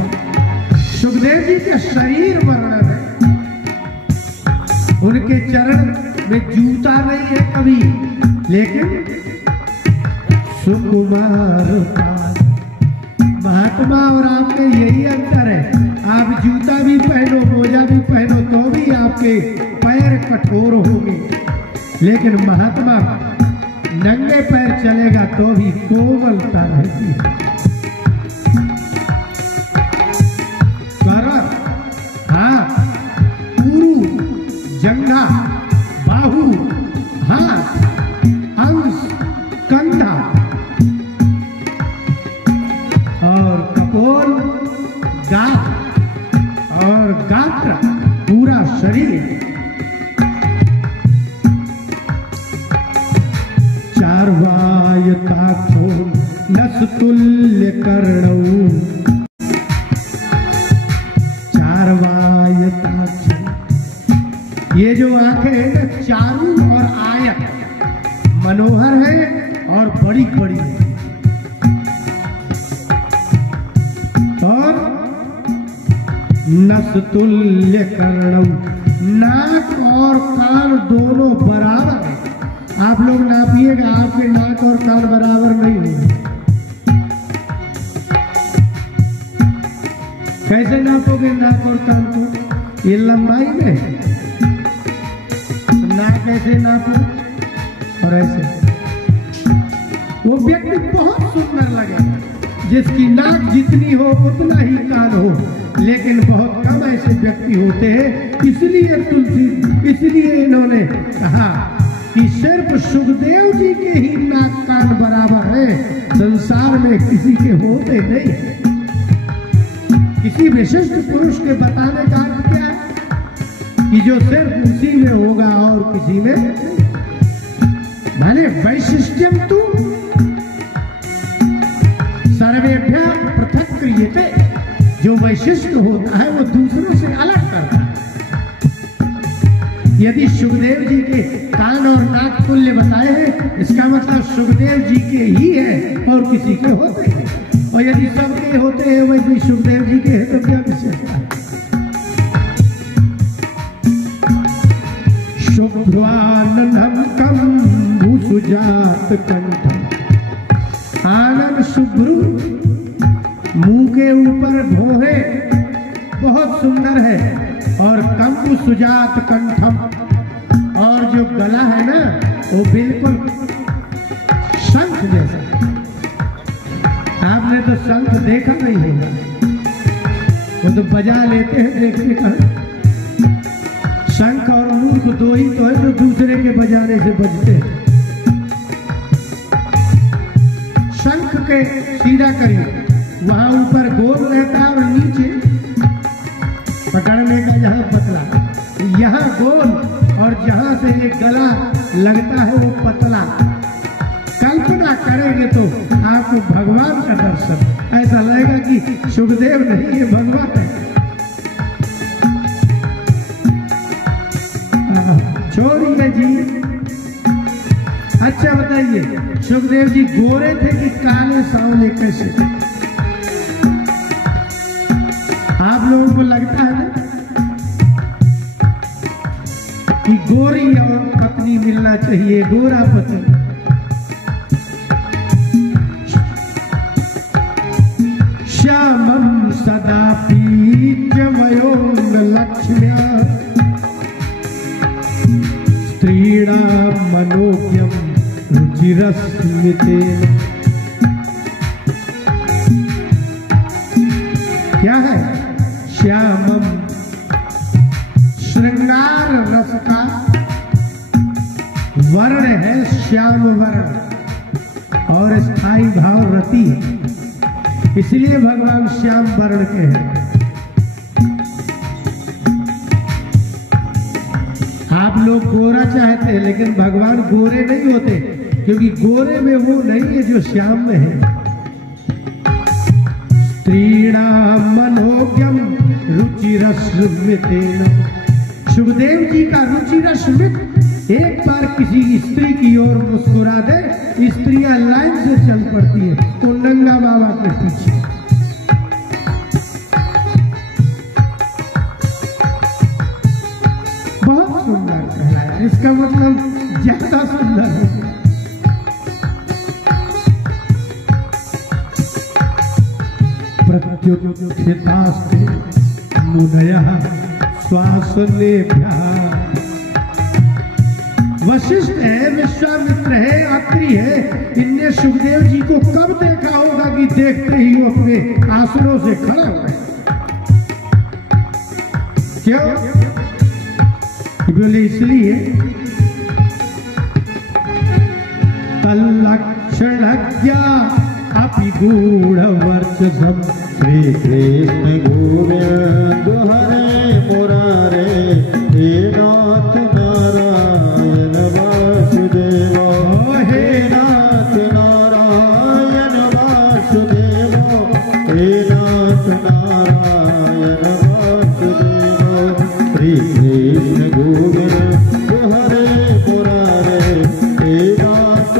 सुखदेव जी के शरीर वर्णन है, उनके चरण में जूता नहीं है कभी, लेकिन सुकुमार पाद। महात्मा और आप में यही अंतर है, आप जूता भी पहनो मोजा भी पहनो तो भी आपके पैर कठोर होंगे, लेकिन महात्मा नंगे पैर चलेगा तो भी कोमलता रहती है। कर, हाथ, पुरु, जंघा, बाहु, हाथ, अंश, कंधा और कपोल, गात्र और गात्र, पूरा शरीर। चार्वायताक्षो नसतुल्य कर्णौ। चार्वायताक्ष, ये जो आंखें हैं ना, चारू और मनोहर है और बड़ी बड़ी है। और नस्तुल्य कर्णम, नाक और कान दोनों बराबर है। आप लोग नापिएगा, आपके नाक और कान बराबर नहीं होंगे। कैसे नापोगे नाक और कान को? ये लंबाई में है। नाक ऐसे नापो और ऐसे। वो व्यक्ति बहुत सुंदर लगेगा जिसकी नाक जितनी हो उतना ही कान हो, लेकिन बहुत कम ऐसे व्यक्ति होते हैं। इसलिए इन्होंने कहा कि सिर्फ सुखदेव जी के ही नाक कान बराबर है, संसार में किसी के होते नहीं। किसी विशिष्ट पुरुष के बताने का अर्थ क्या है? कि जो सिर्फ उसी में होगा और किसी में नहीं। माने वैशिष्ट्यम तू सर्वेभ्यः पृथक क्रियते, जो वैशिष्ट होता है वो दूसरों से अलग करता है। यदि सुखदेव जी के कान और नाक तुल्य बताए हैं, इसका मतलब सुखदेव जी के ही है और किसी के होते हैं। और यदि सबके होते हैं वैसे सुखदेव जी के हैं तो क्या विशेषता है? शुभ्रानंदम कम्बु सुजात कंठम, आनंद शुभ्रु, मुंह के ऊपर भौहें बहुत सुंदर है, और कम्बु सुजात कंठम, और जो गला है ना वो बिल्कुल शंख जैसा। आपने तो शंख देखा नहीं होगा, वो तो बजा लेते हैं देखने का। शंख और मूर्ख दो ही तो है जो दूसरे के बजाने से बजते हैं। शंख के सीधा करिए, वहां ऊपर गोल रहता है और नीचे पकड़ने का जहां पतला, यहाँ गोल, और जहां से ये गला लगता है वो पतला। कल्पना करेंगे तो आपको भगवान का दर्शन ऐसा लगेगा कि सुखदेव नहीं ये भगवान है। छोड़िए जी। अच्छा बताइए, सुखदेव जी गोरे थे कि काले सांवले कैसे? आप लोगों को लगता है ना कि गोरी और पत्नी मिलना चाहिए, गोरा पति। श्यामं सदा पीज्यमयोंग लक्ष्म्या, स्त्रीणां मनोज्ञं रुचिरस्मितेन। क्या है? श्यामम, श्रृंगार रस का वर्ण है, श्याम वर्ण, और स्थायी भाव रति है, इसलिए भगवान श्याम वर्ण के हैं। आप लोग गोरा चाहते हैं, लेकिन भगवान गोरे नहीं होते, क्योंकि गोरे में वो नहीं है जो श्याम में है। स्त्रीणां मनोज्ञं रुचिरस्मितेन, सुखदेव जी का रुचिरस्मित एक बार किसी स्त्री की ओर मुस्कुरा दे, स्त्रियां लाइन से चल पड़ती है तो नंगा बाबा के पीछे। बहुत सुंदर कहलाया, इसका मतलब ज्यादा सुंदर है। प्रत्युत्थितास्ते मुनयः श्वासनेभ्यः। वशिष्ठ है, विश्वामित्र है, अत्रि है, इनने सुखदेव जी को कब देखा होगा कि देखते ही वो अपने आसनों से खड़े हो गए? क्यों? बोले इसलिए तल्लक्षणज्ञा अपि गूढ़वर्चसम्। श्री कृष्ण गोविंद हरे मुरारे, हे नाथ नारायण वासुदेव, हे नाथ नारायण वासुदेव, हे नाथ नारायण वासुदेव। श्री कृष्ण गोविंद हरे मुरारे, हे नाथ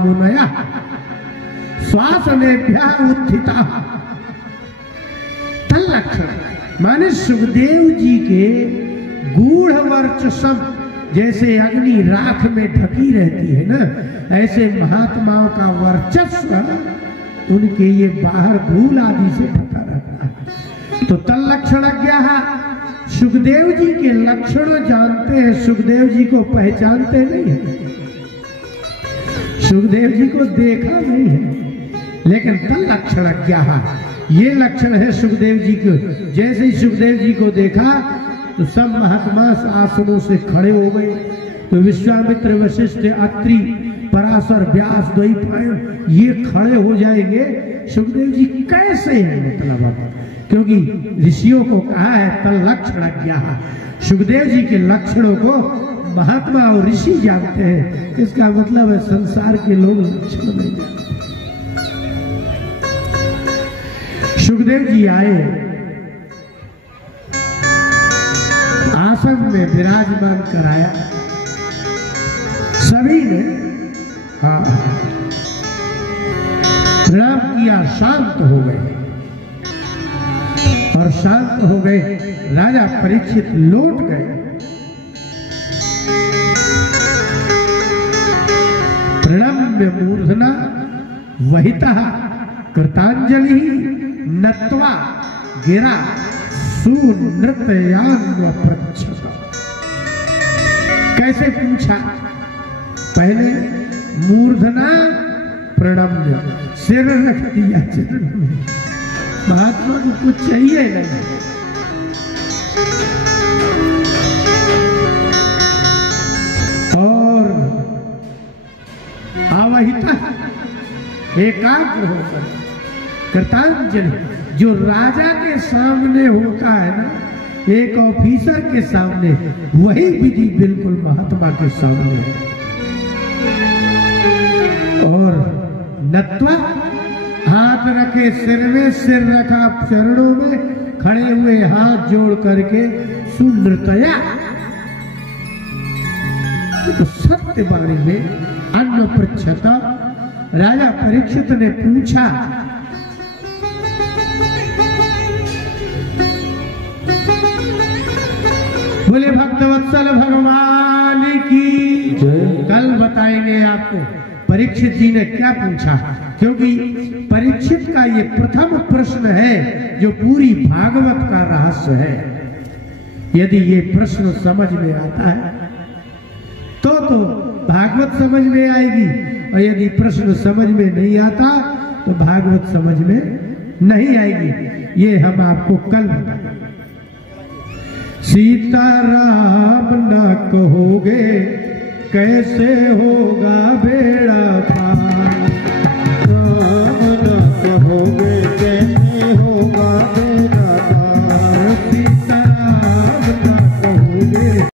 मुनया श्वासनेभ्या उत्थिता। तल्लक्षण माने सुखदेव जी के गूढ़ वर्चस्व, जैसे अग्नि राख में ढकी रहती है ना, ऐसे महात्माओं का वर्चस्व उनके ये बाहर धूल आदि से ढका रहता है। तो तल्लक्षण ज्ञा, सुखदेव जी के लक्षण जानते हैं, सुखदेव जी को पहचानते नहीं है, सुखदेव जी को देखा नहीं है, लेकिन तल्लक्षण ज्ञा, ये लक्षण है सुखदेव जी को। जैसे ही सुखदेव जी को देखा तो सब महात्मा आसनों से खड़े हो गए। तो विश्वामित्र, वशिष्ठ, अत्रि, पराशर, व्यास, द्वैपायन ये खड़े हो जाएंगे। सुखदेव जी कैसे हैं, मतलब क्योंकि ऋषियों को कहा है तल्लक्षण ज्ञा, सुखदेव जी के लक्षणों को महात्मा और ऋषि जानते हैं। इसका मतलब है संसार के लोग लक्षण नहीं जानते। सुखदेव जी आए, आसन में विराजमान कराया, सभी ने प्रणाम किया, शांत हो गए। और शांत हो गए, राजा परीक्षित लौट गए। प्रणम्य मूर्धना वहिता कृतांजलि नत्वा गिरा सुनृतयान्व पृच्छत। कैसे पूछा? पहले मूर्धना प्रणम्य, सिर रख दिया चरण में। महात्मा को कुछ चाहिए नहीं, और आवहिता एकाग्र होकर कृतांजलि, जो राजा के सामने होता है ना, एक ऑफिसर के सामने, वही विधि बिल्कुल महात्मा के सामने है। और नत्वा, हाथ रखे सिर में, सिर रखा चरणों में, खड़े हुए हाथ जोड़ करके सुनृतया, तो सत्य वाणी में अन्न पृच्छता। राजा परीक्षित ने पूछा, बोले भक्तवत्सल भगवान की कल बताएंगे आपको परीक्षित जी ने क्या पूछा, क्योंकि परीक्षित का ये प्रथम प्रश्न है जो पूरी भागवत का रहस्य है। यदि ये प्रश्न समझ में आता है तो भागवत समझ में आएगी, और यदि प्रश्न समझ में नहीं आता तो भागवत समझ में नहीं आएगी। ये हम आपको कल बताएंगे। सीताराम न कहोगे कैसे होगा बेड़ा पार।